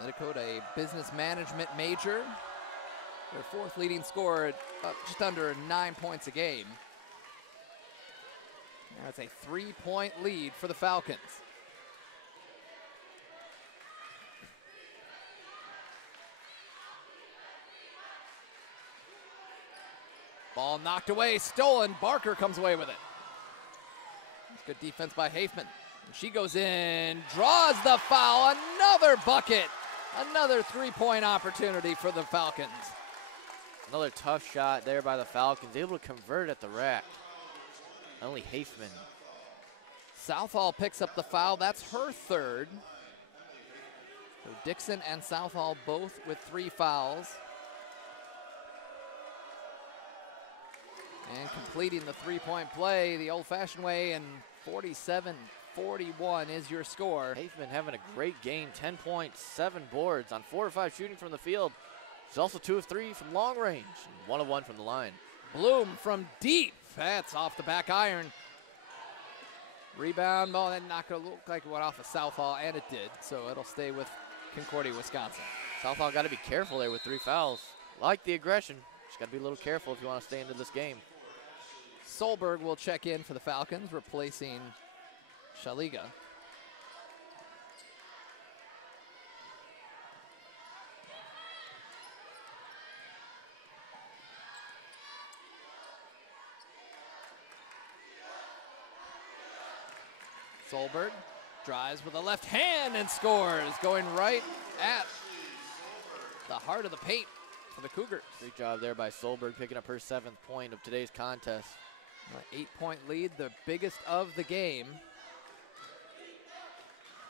Lidicote, a business management major. Their 4th leading scorer, just under 9 points a game. That's a 3-point lead for the Falcons. Ball knocked away, stolen. Barker comes away with it. That's good defense by Hafman. And she goes in, draws the foul, another bucket. Another 3-point opportunity for the Falcons. Another tough shot there by the Falcons, able to convert at the rack. Only Hafman. Southall picks up the foul, that's her 3rd. So Dixon and Southall both with 3 fouls. And completing the 3-point play the old-fashioned way, and 47-41 is your score. Hafman having a great game, 10 points, 7 boards on 4 of 5 shooting from the field. She's also 2 of 3 from long range, and 1 of 1 from the line. Bloom from deep, that's off the back iron. Rebound ball, that not gonna look like it went off of Southall, and it did, so it'll stay with Concordia, Wisconsin. Southall got to be careful there with 3 fouls. Like the aggression, just got to be a little careful if you want to stay into this game. Solberg will check in for the Falcons, replacing Shaliga. Solberg drives with a left hand and scores, going right at the heart of the paint for the Cougars. Great job there by Solberg, picking up her 7th point of today's contest. An 8-point lead, the biggest of the game.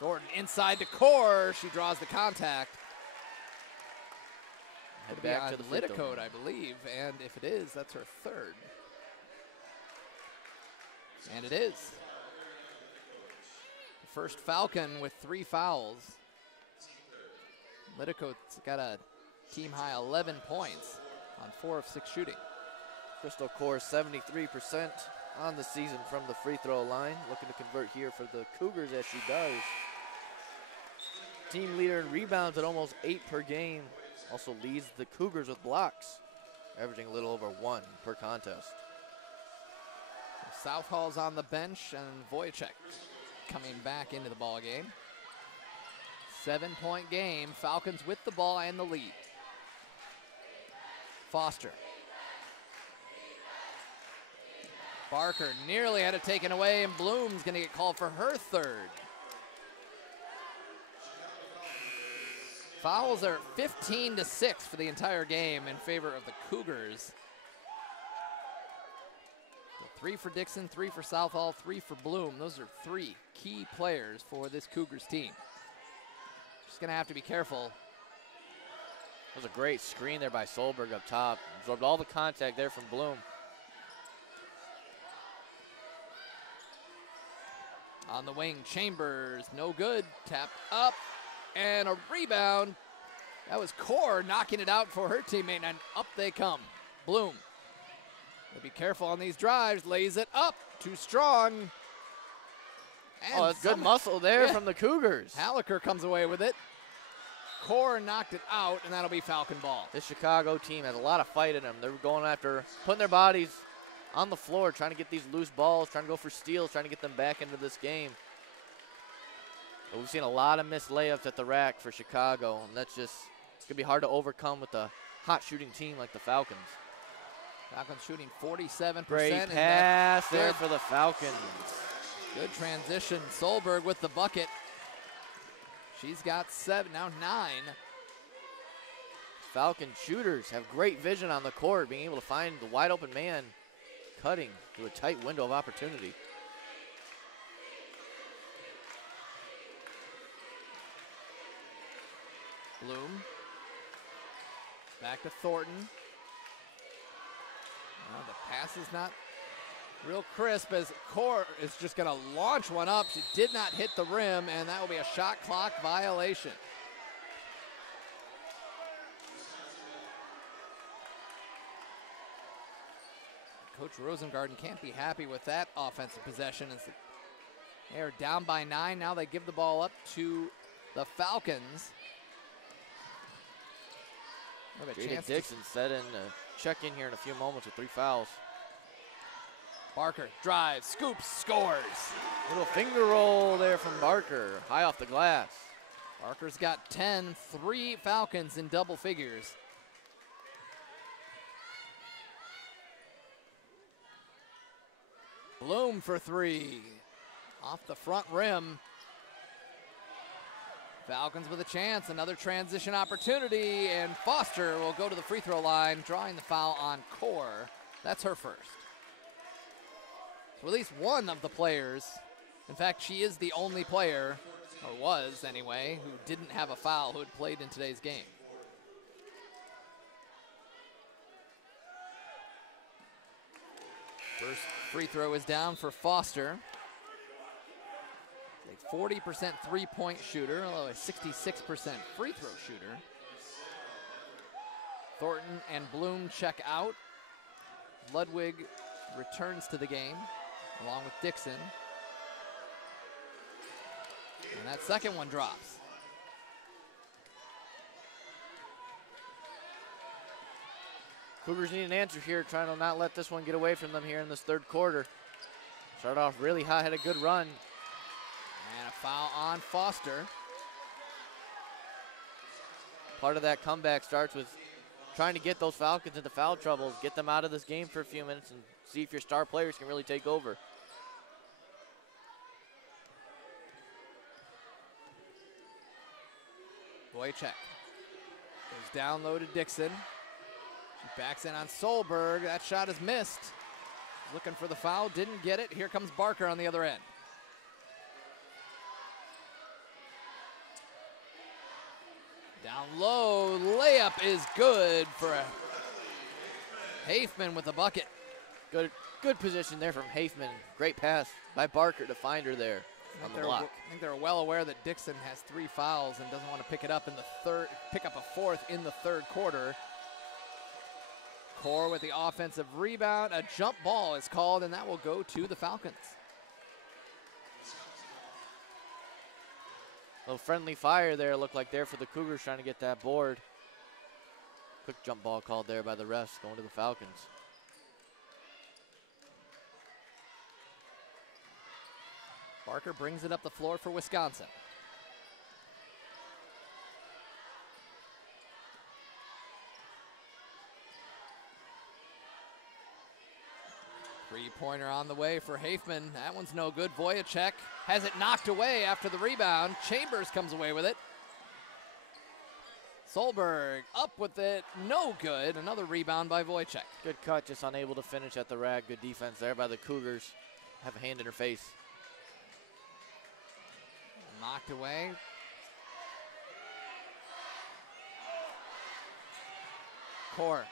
Gordon inside to core. She draws the contact. Head It'll back be to the on Lidicote, I believe, and if it is, that's her 3rd. And it is. The first Falcon with 3 fouls. Lidicote's got a team-high 11 points on 4 of 6 shooting. Crystal Core 73% on the season from the free throw line. Looking to convert here for the Cougars as she does. Team leader in rebounds at almost 8 per game. Also leads the Cougars with blocks, averaging a little over 1 per contest. Southall's on the bench, and Wojciech coming back into the ball game. 7-point game. Falcons with the ball and the lead. Foster. Barker nearly had it taken away, and Bloom's going to get called for her third. Fouls are 15-6 for the entire game in favor of the Cougars. So 3 for Dixon, 3 for Southall, 3 for Bloom. Those are 3 key players for this Cougars team. Just going to have to be careful. That was a great screen there by Solberg up top. Absorbed all the contact there from Bloom. On the wing, Chambers, no good. Tap up, and a rebound. That was Core knocking it out for her teammate, and up they come. Bloom. We'll be careful on these drives. Lays it up. Too strong. And that's good muscle there from the Cougars. Hallaker comes away with it. Core knocked it out, and that'll be Falcon ball. This Chicago team has a lot of fight in them. They're going after putting their bodies on the floor, trying to get these loose balls, trying to go for steals, trying to get them back into this game. But we've seen a lot of missed layups at the rack for Chicago, and that's just, it's going to be hard to overcome with a hot shooting team like the Falcons. Falcons shooting 47%. Great pass there for the Falcons. Good transition. Solberg with the bucket. She's got 7, now 9. Falcon shooters have great vision on the court, being able to find the wide open man cutting through a tight window of opportunity. Bloom. Back to Thornton. Well, the pass is not real crisp as Core is just going to launch one up. She did not hit the rim, and that will be a shot clock violation. Coach Rosengarten can't be happy with that offensive possession. They are down by 9. Now they give the ball up to the Falcons. Jada Dixon set in to check in here in a few moments with 3 fouls. Barker drives, scoops, scores. Little finger roll there from Barker, high off the glass. Barker's got 10, 3 Falcons in double figures. Bloom for 3, off the front rim. Falcons with a chance, another transition opportunity, and Foster will go to the free throw line, drawing the foul on Core. That's her first. So at least one of the players, in fact, she is the only player, or was anyway, who didn't have a foul who had played in today's game. First free throw is down for Foster. A 40% three-point shooter, although a 66% free throw shooter. Thornton and Bloom check out. Ludwig returns to the game, along with Dixon. And that second one drops. Cougars need an answer here, trying to not let this one get away from them here in this third quarter. Started off really hot, had a good run. And a foul on Foster. Part of that comeback starts with trying to get those Falcons into foul trouble, get them out of this game for a few minutes and see if your star players can really take over. Boychuk goes down low to Dixon. She backs in on Solberg. That shot is missed. Looking for the foul, didn't get it. Here comes Barker on the other end. Down low, layup is good for a Hafman with a bucket. Good position there from Hafman. Great pass by Barker to find her there on the block. I think they're well aware that Dixon has 3 fouls and doesn't want to pick it up in the third, pick up a 4th in the third quarter. Core with the offensive rebound. A jump ball is called, and that will go to the Falcons. A little friendly fire there, looked like there for the Cougars trying to get that board. Quick jump ball called there by the refs, going to the Falcons. Barker brings it up the floor for Wisconsin. Three-pointer on the way for Hafman. That one's no good. Voyachek has it knocked away after the rebound. Chambers comes away with it. Solberg up with it, no good. Another rebound by Voyachek. Good cut, just unable to finish at the rack. Good defense there by the Cougars. Have a hand in her face. Knocked away. Core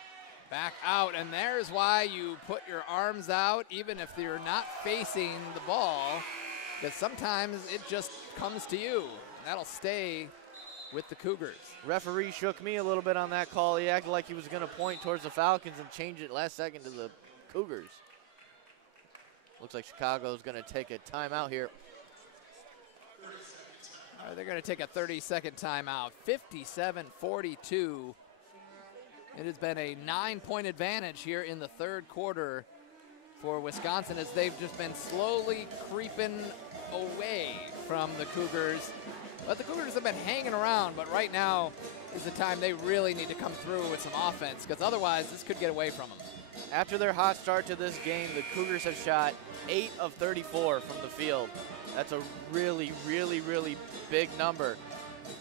back out, and there's why you put your arms out even if you're not facing the ball, because sometimes it just comes to you. That'll stay with the Cougars. Referee shook me a little bit on that call. He acted like he was going to point towards the Falcons and change it last second to the Cougars. Looks like Chicago's going to take a timeout here. They're going to take a 30-second timeout. 57-42. It has been a 9-point advantage here in the third quarter for Wisconsin as they've just been slowly creeping away from the Cougars. But the Cougars have been hanging around, but right now is the time they really need to come through with some offense, because otherwise this could get away from them. After their hot start to this game, the Cougars have shot 8 of 34 from the field. That's a really, really, really big number.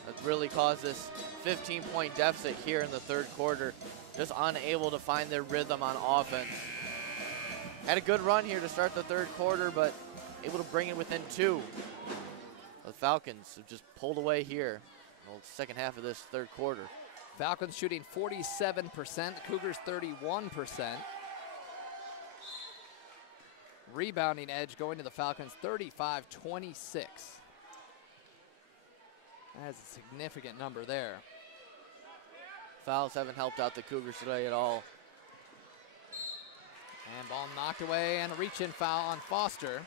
That's really caused this 15-point deficit here in the third quarter. Just unable to find their rhythm on offense. Had a good run here to start the third quarter, but able to bring it within 2. The Falcons have just pulled away here in the second half of this third quarter. Falcons shooting 47%, the Cougars 31%. Rebounding edge going to the Falcons, 35-26. That's a significant number there. Fouls haven't helped out the Cougars today at all. And ball knocked away, and a reach-in foul on Foster.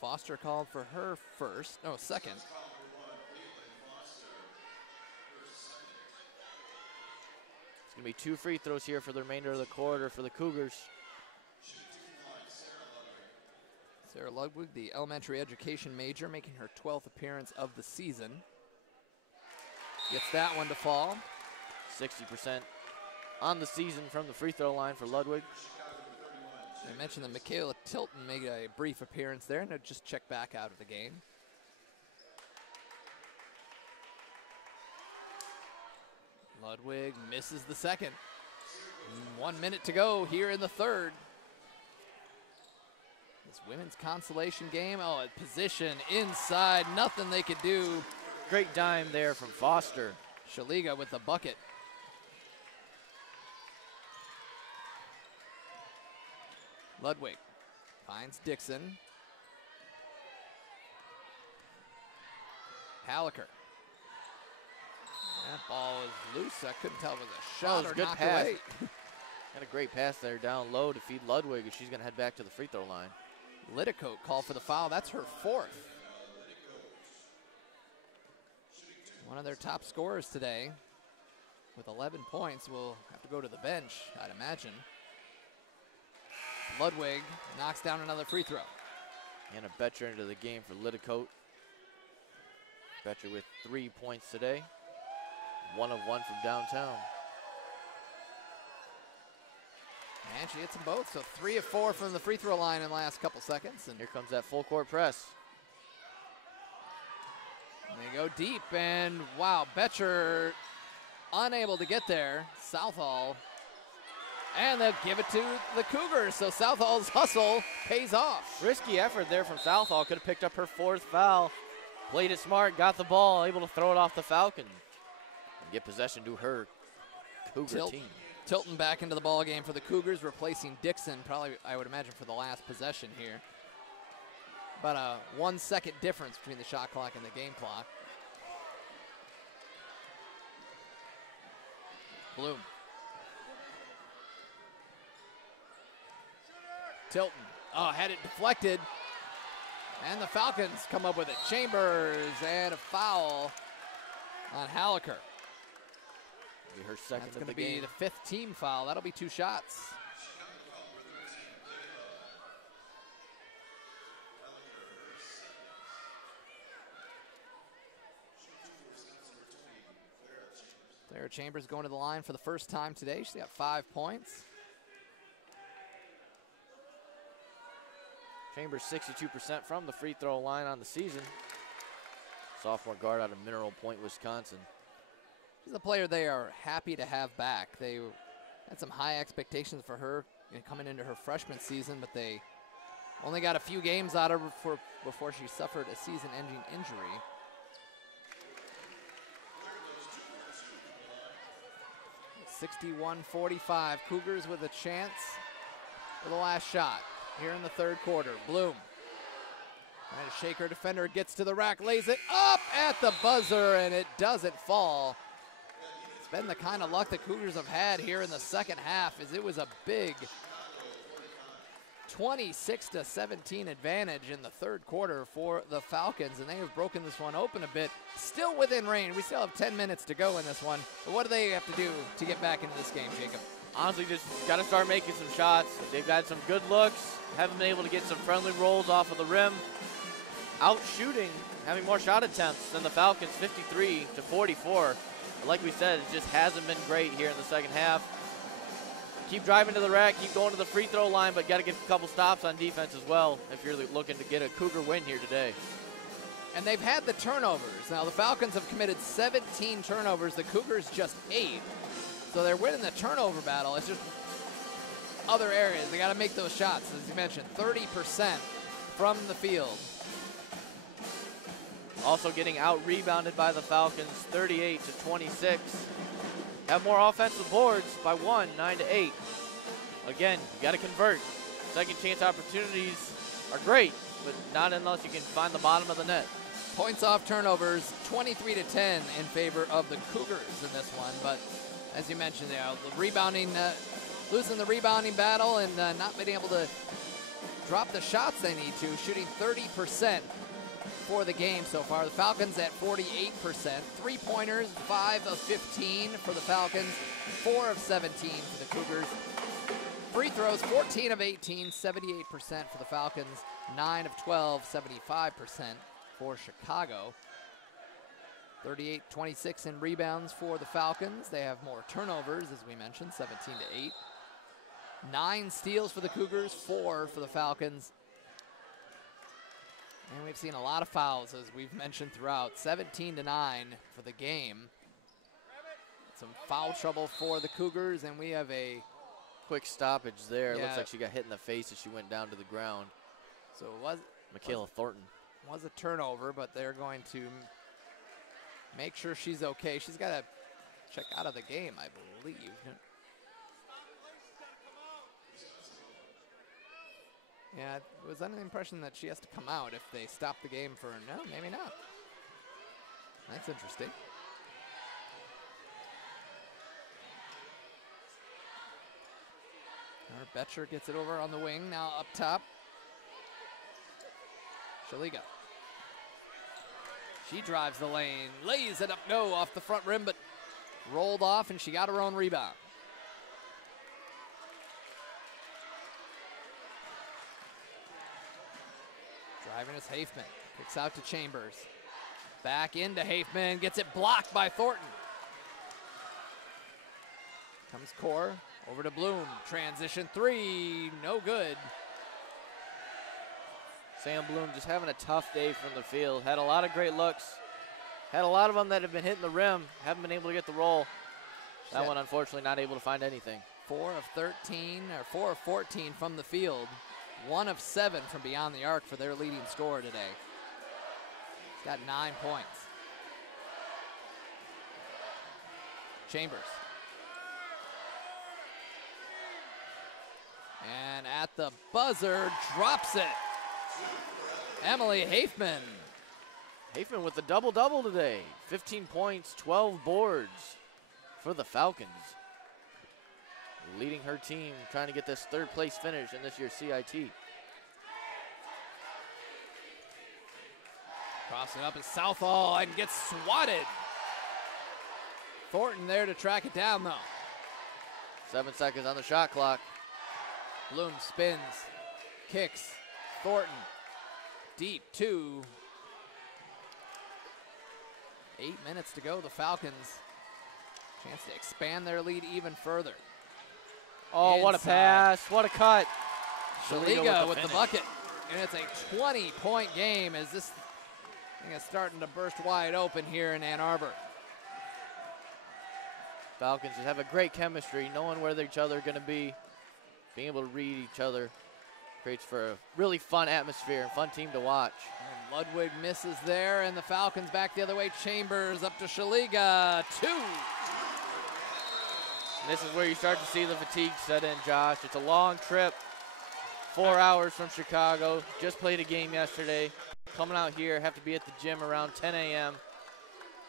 Foster called for her second. It's going to be 2 free throws here for the remainder of the quarter for the Cougars. Sarah Ludwig, the elementary education major, making her 12th appearance of the season. Gets that one to fall. 60% on the season from the free throw line for Ludwig. I mentioned that Michaela Tilton made a brief appearance there, and it just checked back out of the game. Ludwig misses the second. 1 minute to go here in the third. This women's consolation game, a position inside, nothing they could do. Great dime there from Foster. Shaliga with the bucket. Ludwig finds Dixon. Hallaker. That ball is loose. I couldn't tell if it was a shot or good knocked pass. away. Had a great pass there down low to feed Ludwig, and she's going to head back to the free throw line. Lidicote called for the foul. That's her 4th. One of their top scorers today with 11 points will have to go to the bench, I'd imagine. Ludwig knocks down another free throw. And a Betcher into the game for Lidicote. Betcher with 3 points today. 1 of 1 from downtown. And she hits them both, so 3 of 4 from the free throw line in the last couple seconds. And here comes that full court press. And they go deep, and wow, Betcher unable to get there. Southall, and they'll give it to the Cougars, so Southall's hustle pays off. Risky effort there from Southall. Could have picked up her 4th foul. Played it smart, got the ball, able to throw it off the Falcon. And get possession to her Cougar team. Tilton back into the ball game for the Cougars, replacing Dixon, probably, I would imagine, for the last possession here. About a 1 second difference between the shot clock and the game clock. Bloom. Tilton, had it deflected. And the Falcons come up with it. Chambers and a foul on Hallaker. Her second That's going to be the 5th team foul. That'll be 2 shots. Sarah Chambers going to the line for the first time today. She's got 5 points. Chambers 62% from the free throw line on the season. Sophomore guard out of Mineral Point, Wisconsin. She's a player they are happy to have back. They had some high expectations for her coming into her freshman season, but they only got a few games out of her before she suffered a season-ending injury. (61-45). Cougars with a chance for the last shot here in the third quarter. Bloom trying to shake her defender, gets to the rack, lays it up at the buzzer, and it doesn't fall. It's been the kind of luck the Cougars have had here in the second half, as it was a big 26-17 advantage in the third quarter for the Falcons, and they have broken this one open a bit. Still within range. We still have 10 minutes to go in this one. But what do they have to do to get back into this game, Jacob? Honestly, just got to start making some shots. They've got some good looks. Haven't been able to get some friendly rolls off of the rim. Out shooting, having more shot attempts than the Falcons, 53-44. But like we said, it just hasn't been great here in the second half. Keep driving to the rack, keep going to the free throw line, but got to get a couple stops on defense as well if you're looking to get a Cougar win here today. And they've had the turnovers. Now, the Falcons have committed 17 turnovers. The Cougars just 8. So they're winning the turnover battle. It's just other areas. They got to make those shots, as you mentioned, 30% from the field. Also getting out-rebounded by the Falcons, 38-26. Have more offensive boards by 1, 9-8. Again, you got to convert. Second chance opportunities are great, but not unless you can find the bottom of the net. Points off turnovers, 23-10 in favor of the Cougars in this one. But as you mentioned, the rebounding, losing the rebounding battle and not being able to drop the shots they need to, shooting 30% for the game so far. The Falcons at 48%. Three-pointers, 5 of 15 for the Falcons, 4 of 17 for the Cougars. Free throws, 14 of 18, 78% for the Falcons, 9 of 12, 75% for Chicago. 38-26 in rebounds for the Falcons. They have more turnovers, as we mentioned, 17-8. 9 steals for the Cougars, 4 for the Falcons. And we've seen a lot of fouls, as we've mentioned throughout. 17-9 for the game. Some foul trouble for the Cougars, and we have a quick stoppage there. Yeah. Looks like she got hit in the face as she went down to the ground. So it was Michaela Thornton. Was a turnover, but they're going to make sure she's okay. She's got to check out of the game, I believe. Yeah, it was under the impression that she has to come out if they stop the game for, no, maybe not. That's interesting. Betcher gets it over on the wing, now up top. Shaliga. She drives the lane, lays it up, no, off the front rim, but rolled off, and she got her own rebound. Driving is Hafman. Kicks out to Chambers. Back into Hafman. Gets it blocked by Thornton. Comes Core. Over to Bloom. Transition 3. No good. Sam Bloom just having a tough day from the field. Had a lot of great looks. Had a lot of them that have been hitting the rim. Haven't been able to get the roll. That one, unfortunately, not able to find anything. 4 of 13, or 4 of 14 from the field. 1 of 7 from beyond the arc for their leading scorer today. He's got 9 points. Chambers. And at the buzzer, drops it. Emily Hafman. Hafman with the double-double today. 15 points, 12 boards for the Falcons. Leading her team, trying to get this third-place finish in this year's CIT. Crossing up is Southall and gets swatted. Thornton there to track it down, though. 7 seconds on the shot clock. Bloom spins, kicks, Thornton, deep 2. 8 minutes to go, the Falcons. Chance to expand their lead even further. Oh, what a pass, what a cut. Shaliga with the bucket. and it's a 20-point game as this thing is starting to burst wide open here in Ann Arbor. Falcons just have a great chemistry, knowing where each other are going to be, being able to read each other. Creates for a really fun atmosphere and fun team to watch. And Ludwig misses there, and the Falcons back the other way. Chambers up to Shaliga, 2. And this is where you start to see the fatigue set in, Josh. It's a long trip, 4 hours from Chicago. Just played a game yesterday. Coming out here, have to be at the gym around 10 a.m.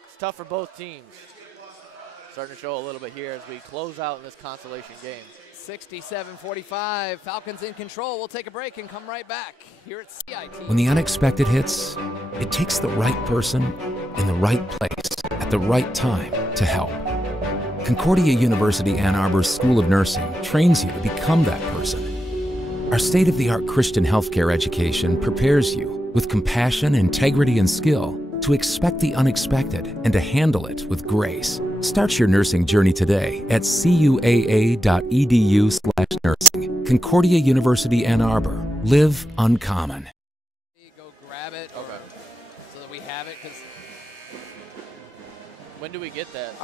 It's tough for both teams. Starting to show a little bit here as we close out in this consolation game. 67-45, Falcons in control. We'll take a break and come right back here at CIT. When the unexpected hits, it takes the right person in the right place at the right time to help. Concordia University Ann Arbor's School of Nursing trains you to become that person. Our state-of-the-art Christian healthcare education prepares you with compassion, integrity, and skill to expect the unexpected and to handle it with grace. Start your nursing journey today at cuaa.edu/nursing. Concordia University Ann Arbor. Live uncommon. Go grab it so that we have it. Because when do we get that?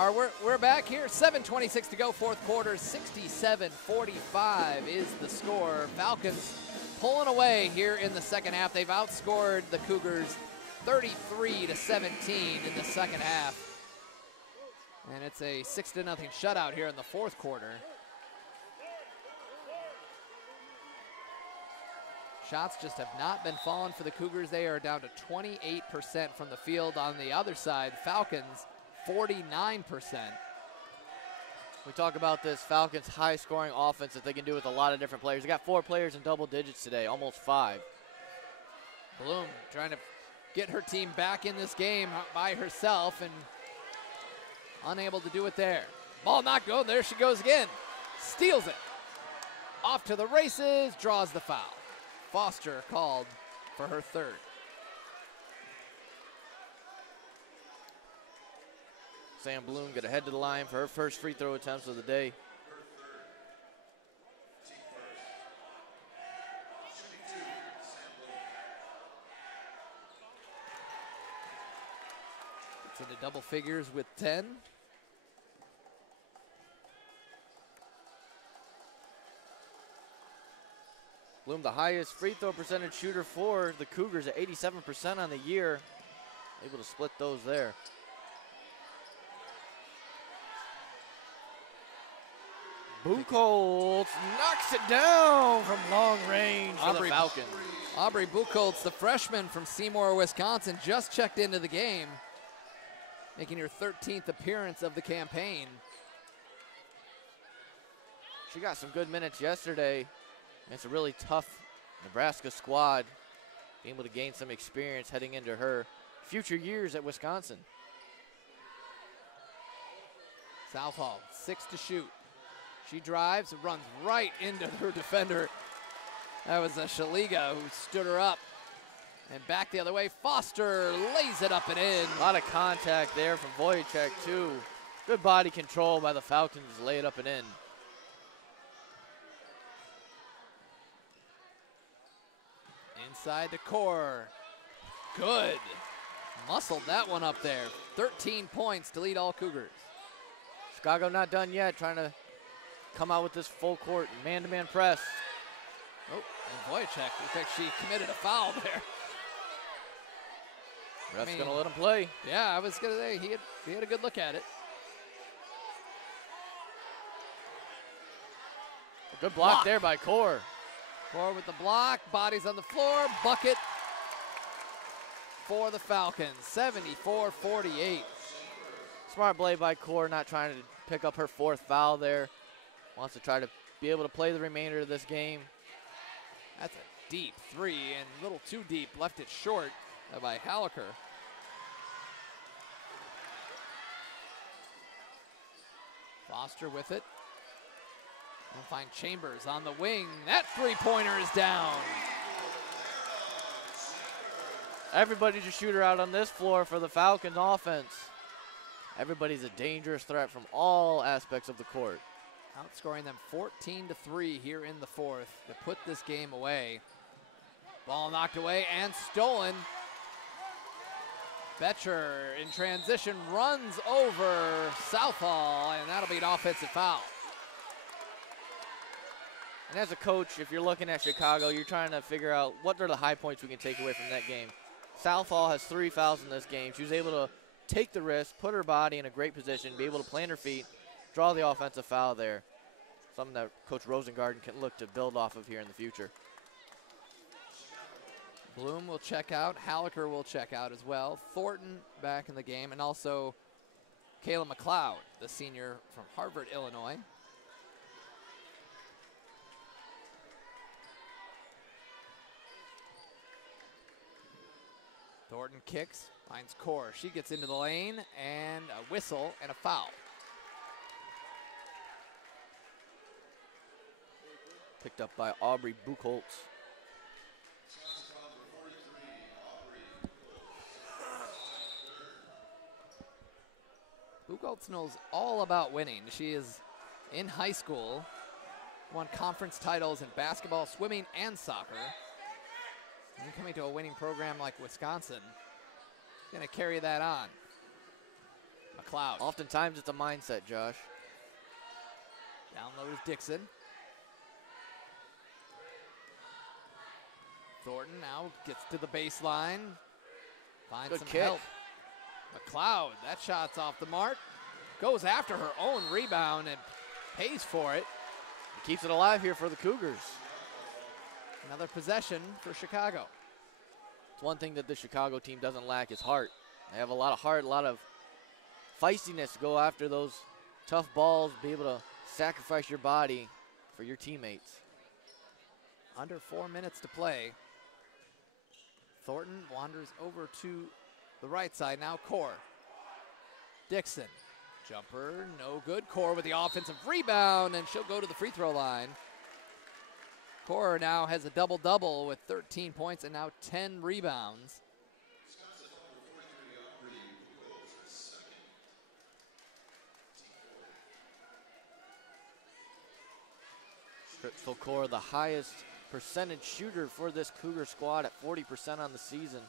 We're back here. 7:26 to go, fourth quarter. 67-45 is the score. Falcons pulling away here in the second half. They've outscored the Cougars 33-17 in the second half. And it's a 6-0 shutout here in the fourth quarter. Shots just have not been falling for the Cougars. They are down to 28% from the field. On the other side, Falcons 49%. We talk about this Falcons high-scoring offense that they can do with a lot of different players. They got 4 players in double digits today, almost 5. Bloom trying to get her team back in this game by herself and unable to do it there. Ball not go. There she goes again. Steals it. Off to the races. Draws the foul. Foster called for her third. Sam Bloom going to head to the line for her first free throw attempts of the day. It's into double figures with 10. Bloom, the highest free throw percentage shooter for the Cougars at 87% on the year. Able to split those there. Buchholz knocks it down from long range for the Falcons. Aubrey Buchholz, the freshman from Seymour, Wisconsin, just checked into the game, making her 13th appearance of the campaign. She got some good minutes yesterday. It's a really tough Nebraska squad. Being able to gain some experience heading into her future years at Wisconsin. Southall, 6 to shoot. She drives, runs right into her defender. That was a Shaliga who stood her up. And back the other way, Foster lays it up and in. A lot of contact there from Wojciech too. Good body control by the Falcons, lay it up and in. Inside the core. Good. Muscled that one up there. 13 points to lead all Cougars. Chicago not done yet, trying to come out with this full court man-to-man press. Oh, and Wojciech, looks like she committed a foul there. Ref's gonna let him play. Yeah, I was gonna say, he had a good look at it. A good block there by Core. Core with the block, bodies on the floor, bucket for the Falcons, 74-48. Smart play by Core, not trying to pick up her 4th foul there. Wants to try to be able to play the remainder of this game. That's a deep 3 and a little too deep, left it short by Hallaker. Foster with it. And find Chambers on the wing. That 3-pointer is down. Everybody's a shooter out on this floor for the Falcons offense. Everybody's a dangerous threat from all aspects of the court. Outscoring them 14-3 here in the fourth to put this game away. Ball knocked away and stolen. Betcher in transition runs over Southall, and that'll be an offensive foul. And as a coach, if you're looking at Chicago, you're trying to figure out what are the high points we can take away from that game. Southall has 3 fouls in this game. She was able to take the risk, put her body in a great position, be able to plant her feet, draw the offensive foul there. Something that Coach Rosengarten can look to build off of here in the future. Bloom will check out. Hallaker will check out as well. Thornton back in the game, and also Kayla McLeod, the senior from Harvard, Illinois. Thornton kicks, finds Core. She gets into the lane, and a whistle and a foul. Picked up by Aubrey Buchholz. Buchholz knows all about winning. She is in high school, won conference titles in basketball, swimming, and soccer. And coming to a winning program like Wisconsin, gonna carry that on. McLeod. Oftentimes it's a mindset, Josh. Down low is Dixon. Thornton now gets to the baseline. Finds some help. McLeod, that shot's off the mark. Goes after her own rebound and pays for it. Keeps it alive here for the Cougars. Another possession for Chicago. It's one thing that the Chicago team doesn't lack is heart. They have a lot of heart, a lot of feistiness to go after those tough balls, be able to sacrifice your body for your teammates. Under 4 minutes to play. Thornton wanders over to the right side now. Core. Dixon. Jumper, no good. Core with the offensive rebound, and she'll go to the free throw line. Core now has a double-double with 13 points and now 10 rebounds. Crystal Core, the highest percentage shooter for this Cougar squad at 40% on the season.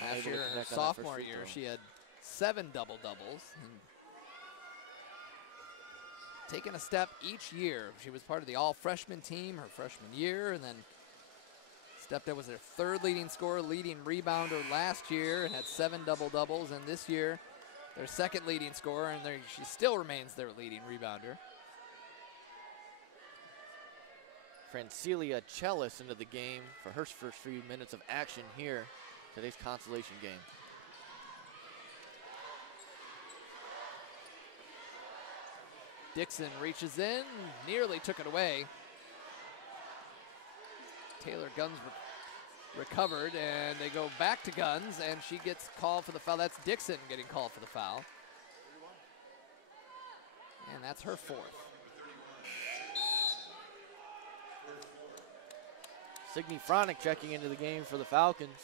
Last year, her sophomore year, she had 7 double-doubles. Taking a step each year. She was part of the all-freshman team her freshman year, and then stepped up, was their 3rd leading scorer, leading rebounder last year, and had 7 double-doubles. And this year, their 2nd leading scorer, and she still remains their leading rebounder. Francilia Chellis into the game for her first few minutes of action here, today's consolation game. Dixon reaches in, nearly took it away. Taylor Guns recovered, and they go back to Guns, and she gets called for the foul. That's Dixon getting called for the foul. And that's her 4th. Signe Fronick checking into the game for the Falcons.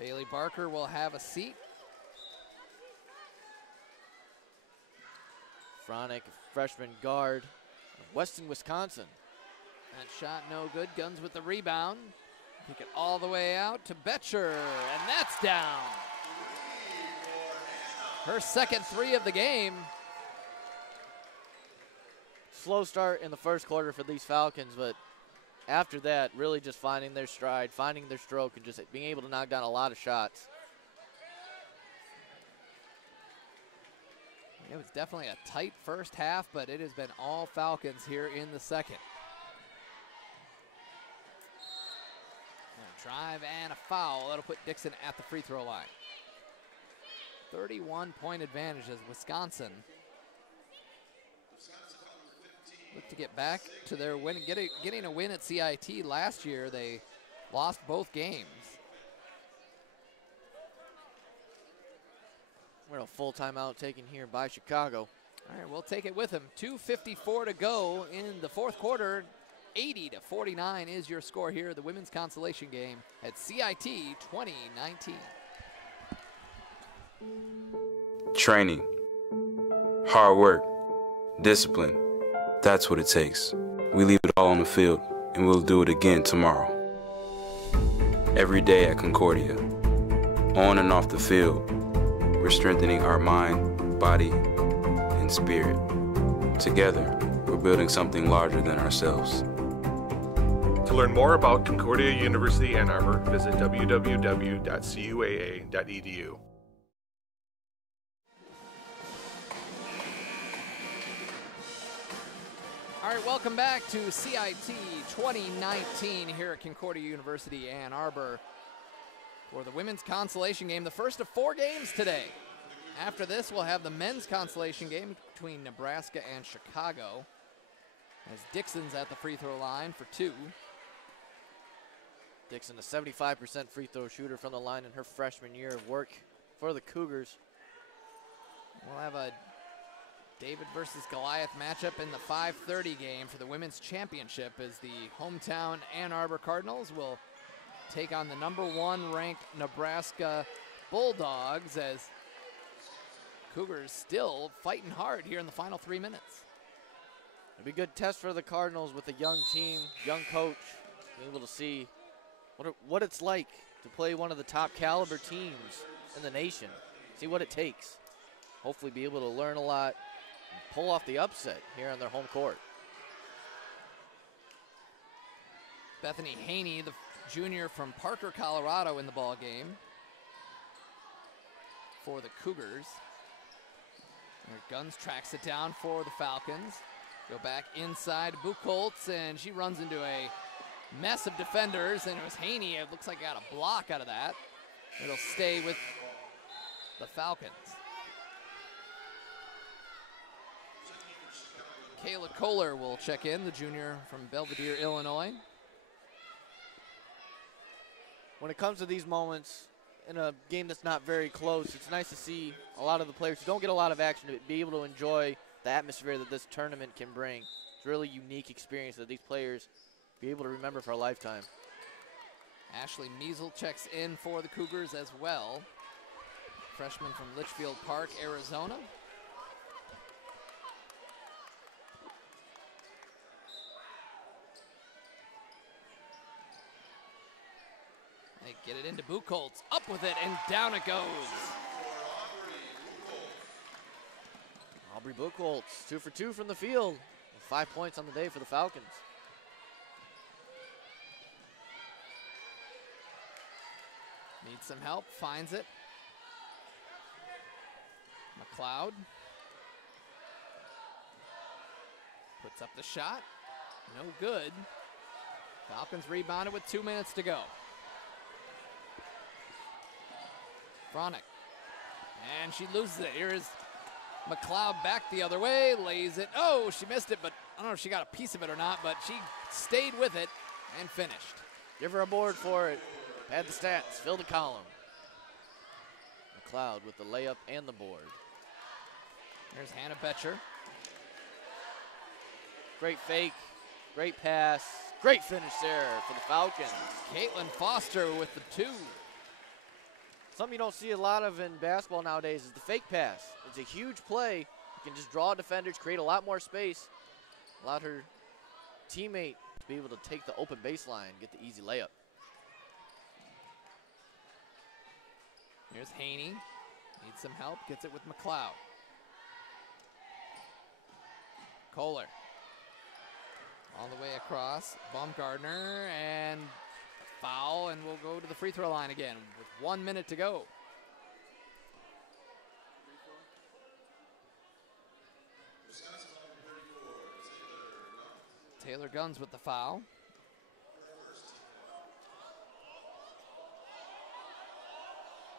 Bailey Barker will have a seat. Fronick, freshman guard of Weston, Wisconsin. That shot no good. Guns with the rebound. Kick it all the way out to Betcher, and that's down. Her 2nd 3 of the game. Slow start in the first quarter for these Falcons, but after that, really just finding their stride, finding their stroke, and just being able to knock down a lot of shots. It was definitely a tight first half, but it has been all Falcons here in the 2nd. A drive and a foul. That'll put Dixon at the free throw line. 31-point advantage as Wisconsin look to get back to their win, getting a win at CIT last year. They lost both games. We're a full timeout taken here by Chicago. All right, we'll take it with them. 2:54 to go in the 4th quarter. 80-49 is your score here, the women's consolation game at CIT 2019. Training, hard work, discipline. That's what it takes. We leave it all on the field, and we'll do it again tomorrow. Every day at Concordia, on and off the field, we're strengthening our mind, body, and spirit. Together, we're building something larger than ourselves. To learn more about Concordia University Ann Arbor, visit www.cuaa.edu. All right, welcome back to CIT 2019 here at Concordia University Ann Arbor for the women's consolation game, the first of 4 games today. After this, we'll have the men's consolation game between Nebraska and Chicago, as Dixon's at the free throw line for 2. Dixon, a 75% free throw shooter from the line in her freshman year of work for the Cougars. We'll have a David versus Goliath matchup in the 5:30 game for the women's championship, as the hometown Ann Arbor Cardinals will take on the #1 ranked Nebraska Bulldogs, as Cougars still fighting hard here in the final 3 minutes. It'll be a good test for the Cardinals with a young team, young coach, being able to see what it's like to play one of the top caliber teams in the nation, see what it takes. Hopefully be able to learn a lot and pull off the upset here on their home court. Bethany Haney, the junior from Parker, Colorado, in the ball game for the Cougars. And Guns tracks it down for the Falcons. Go back inside Buchholz, and she runs into a mess of defenders, and it was Haney. It looks like got a block out of that. It'll stay with the Falcons. Kayla Kohler will check in, the junior from Belvedere, Illinois. When it comes to these moments in a game that's not very close, it's nice to see a lot of the players who don't get a lot of action to be able to enjoy the atmosphere that this tournament can bring. It's a really unique experience that these players be able to remember for a lifetime. Ashley Measle checks in for the Cougars as well. Freshman from Litchfield Park, Arizona. They get it into Buchholz, up with it, and down it goes. Aubrey Buchholz, 2 for 2 from the field, with 5 points on the day for the Falcons. Needs some help, finds it. McLeod puts up the shot, no good. Falcons rebounded with 2 minutes to go. Fronick, and she loses it. Here is McLeod back the other way, lays it. Oh, she missed it, but I don't know if she got a piece of it or not, but she stayed with it and finished. Give her a board for it. Add the stats, fill the column. McLeod with the layup and the board. There's Hannah Betcher. Great fake, great pass, great finish there for the Falcons. Caitlin Foster with the 2. Something you don't see a lot of in basketball nowadays is the fake pass. It's a huge play. You can just draw defenders, create a lot more space. Allowed her teammate to be able to take the open baseline and get the easy layup. Here's Haney. Needs some help. Gets it with McLeod. Kohler. All the way across. Baumgartner, and foul, and we'll go to the free throw line again with 1 minute to go. Taylor Guns with the foul.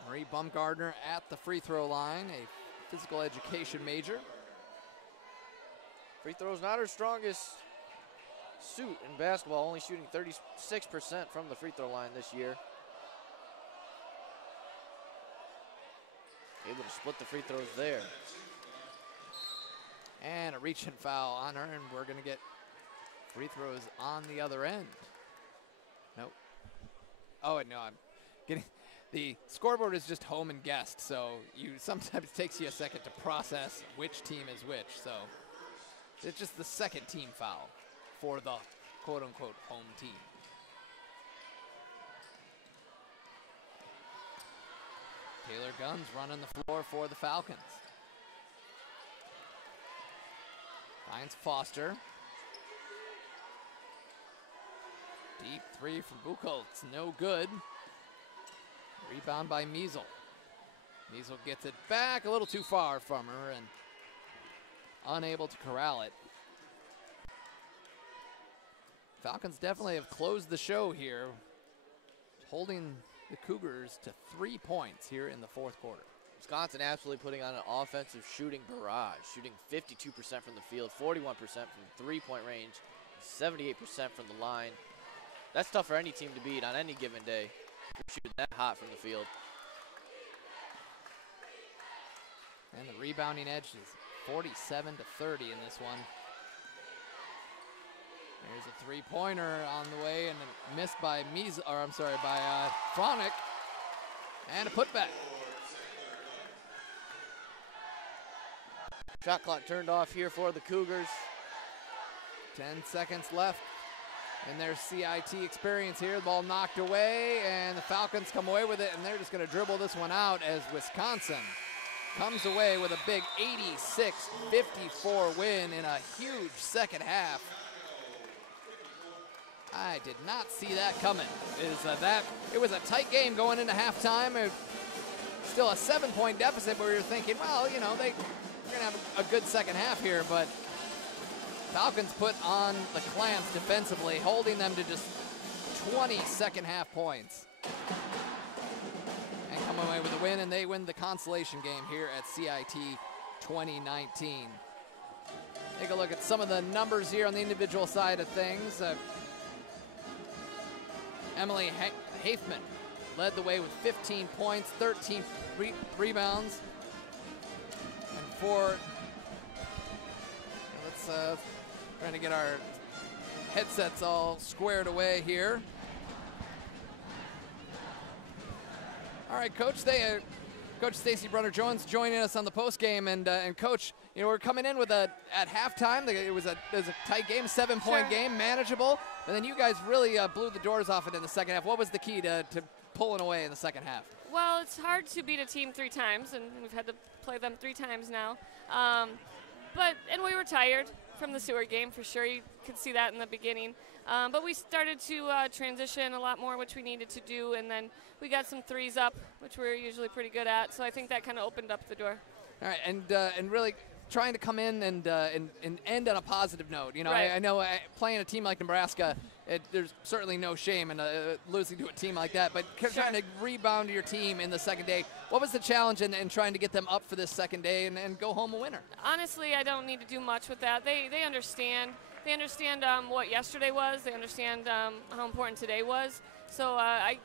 Marie Baumgartner at the free throw line, a physical education major. Free throw is not her strongest suit in basketball, only shooting 36% from the free throw line this year. Able to split the free throws there. And a reach and foul on her, and we're going to get free throws on the other end. Nope. Oh, no, I'm getting... The scoreboard is just home and guest, so sometimes it takes you a second to process which team is which. So it's just the second team foul for the quote-unquote home team. Taylor Gunn's running the floor for the Falcons. Finds Foster. Deep three from Buchholz, no good. Rebound by Measle. Measle gets it back a little too far from her and unable to corral it. Falcons definitely have closed the show here, holding the Cougars to 3 points here in the fourth quarter. Wisconsin absolutely putting on an offensive shooting barrage, shooting 52% from the field, 41% from three-point range, 78% from the line. That's tough for any team to beat on any given day. You're shooting that hot from the field. And the rebounding edge is 47 to 30 in this one. There's a three-pointer on the way and missed by Fronick. And a putback. Shot clock turned off here for the Cougars. 10 seconds left in their CIT experience here. The ball knocked away, and the Falcons come away with it, and they're just going to dribble this one out as Wisconsin comes away with a big 86-54 win in a huge second half. I did not see that coming. It was a tight game going into halftime. Still a 7-point deficit, where you're thinking, well, you know, we're going to have a good second half here, but Falcons put on the clamps defensively, holding them to just 20 second half points. And come away with a win, and they win the consolation game here at CIT 2019. Take a look at some of the numbers here on the individual side of things. Emily Hafman led the way with 15 points, 13 rebounds, and 4. Let's trying to get our headsets all squared away here. All right, Coach Stacy Brunner-Jones joining us on the post game, and Coach, you know, we're coming in with at halftime. It was a tight game, 7-point game, manageable, and then you guys really blew the doors off it in the second half. What was the key to pulling away in the second half? Well, it's hard to beat a team 3 times, and we've had to play them 3 times now. And we were tired from the Seward game for sure. You could see that in the beginning. But we started to transition a lot more, which we needed to do, and then we got some threes up, which we're usually pretty good at. So I think that kind of opened up the door. All right, and really trying to come in and end on a positive note. You know, right. I know playing a team like Nebraska, there's certainly no shame in losing to a team like that, but trying to rebound your team in the second day. What was the challenge in trying to get them up for this second day and go home a winner? Honestly, I don't need to do much with that. They understand. They understand what yesterday was. They understand how important today was. So I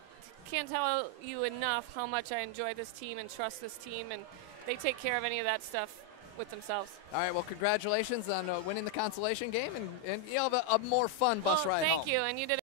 can't tell you enough how much I enjoy this team and trust this team, and they take care of any of that stuff with themselves. All right, well, congratulations on winning the consolation game, and you'll have a more fun bus ride home. Thank you, and you did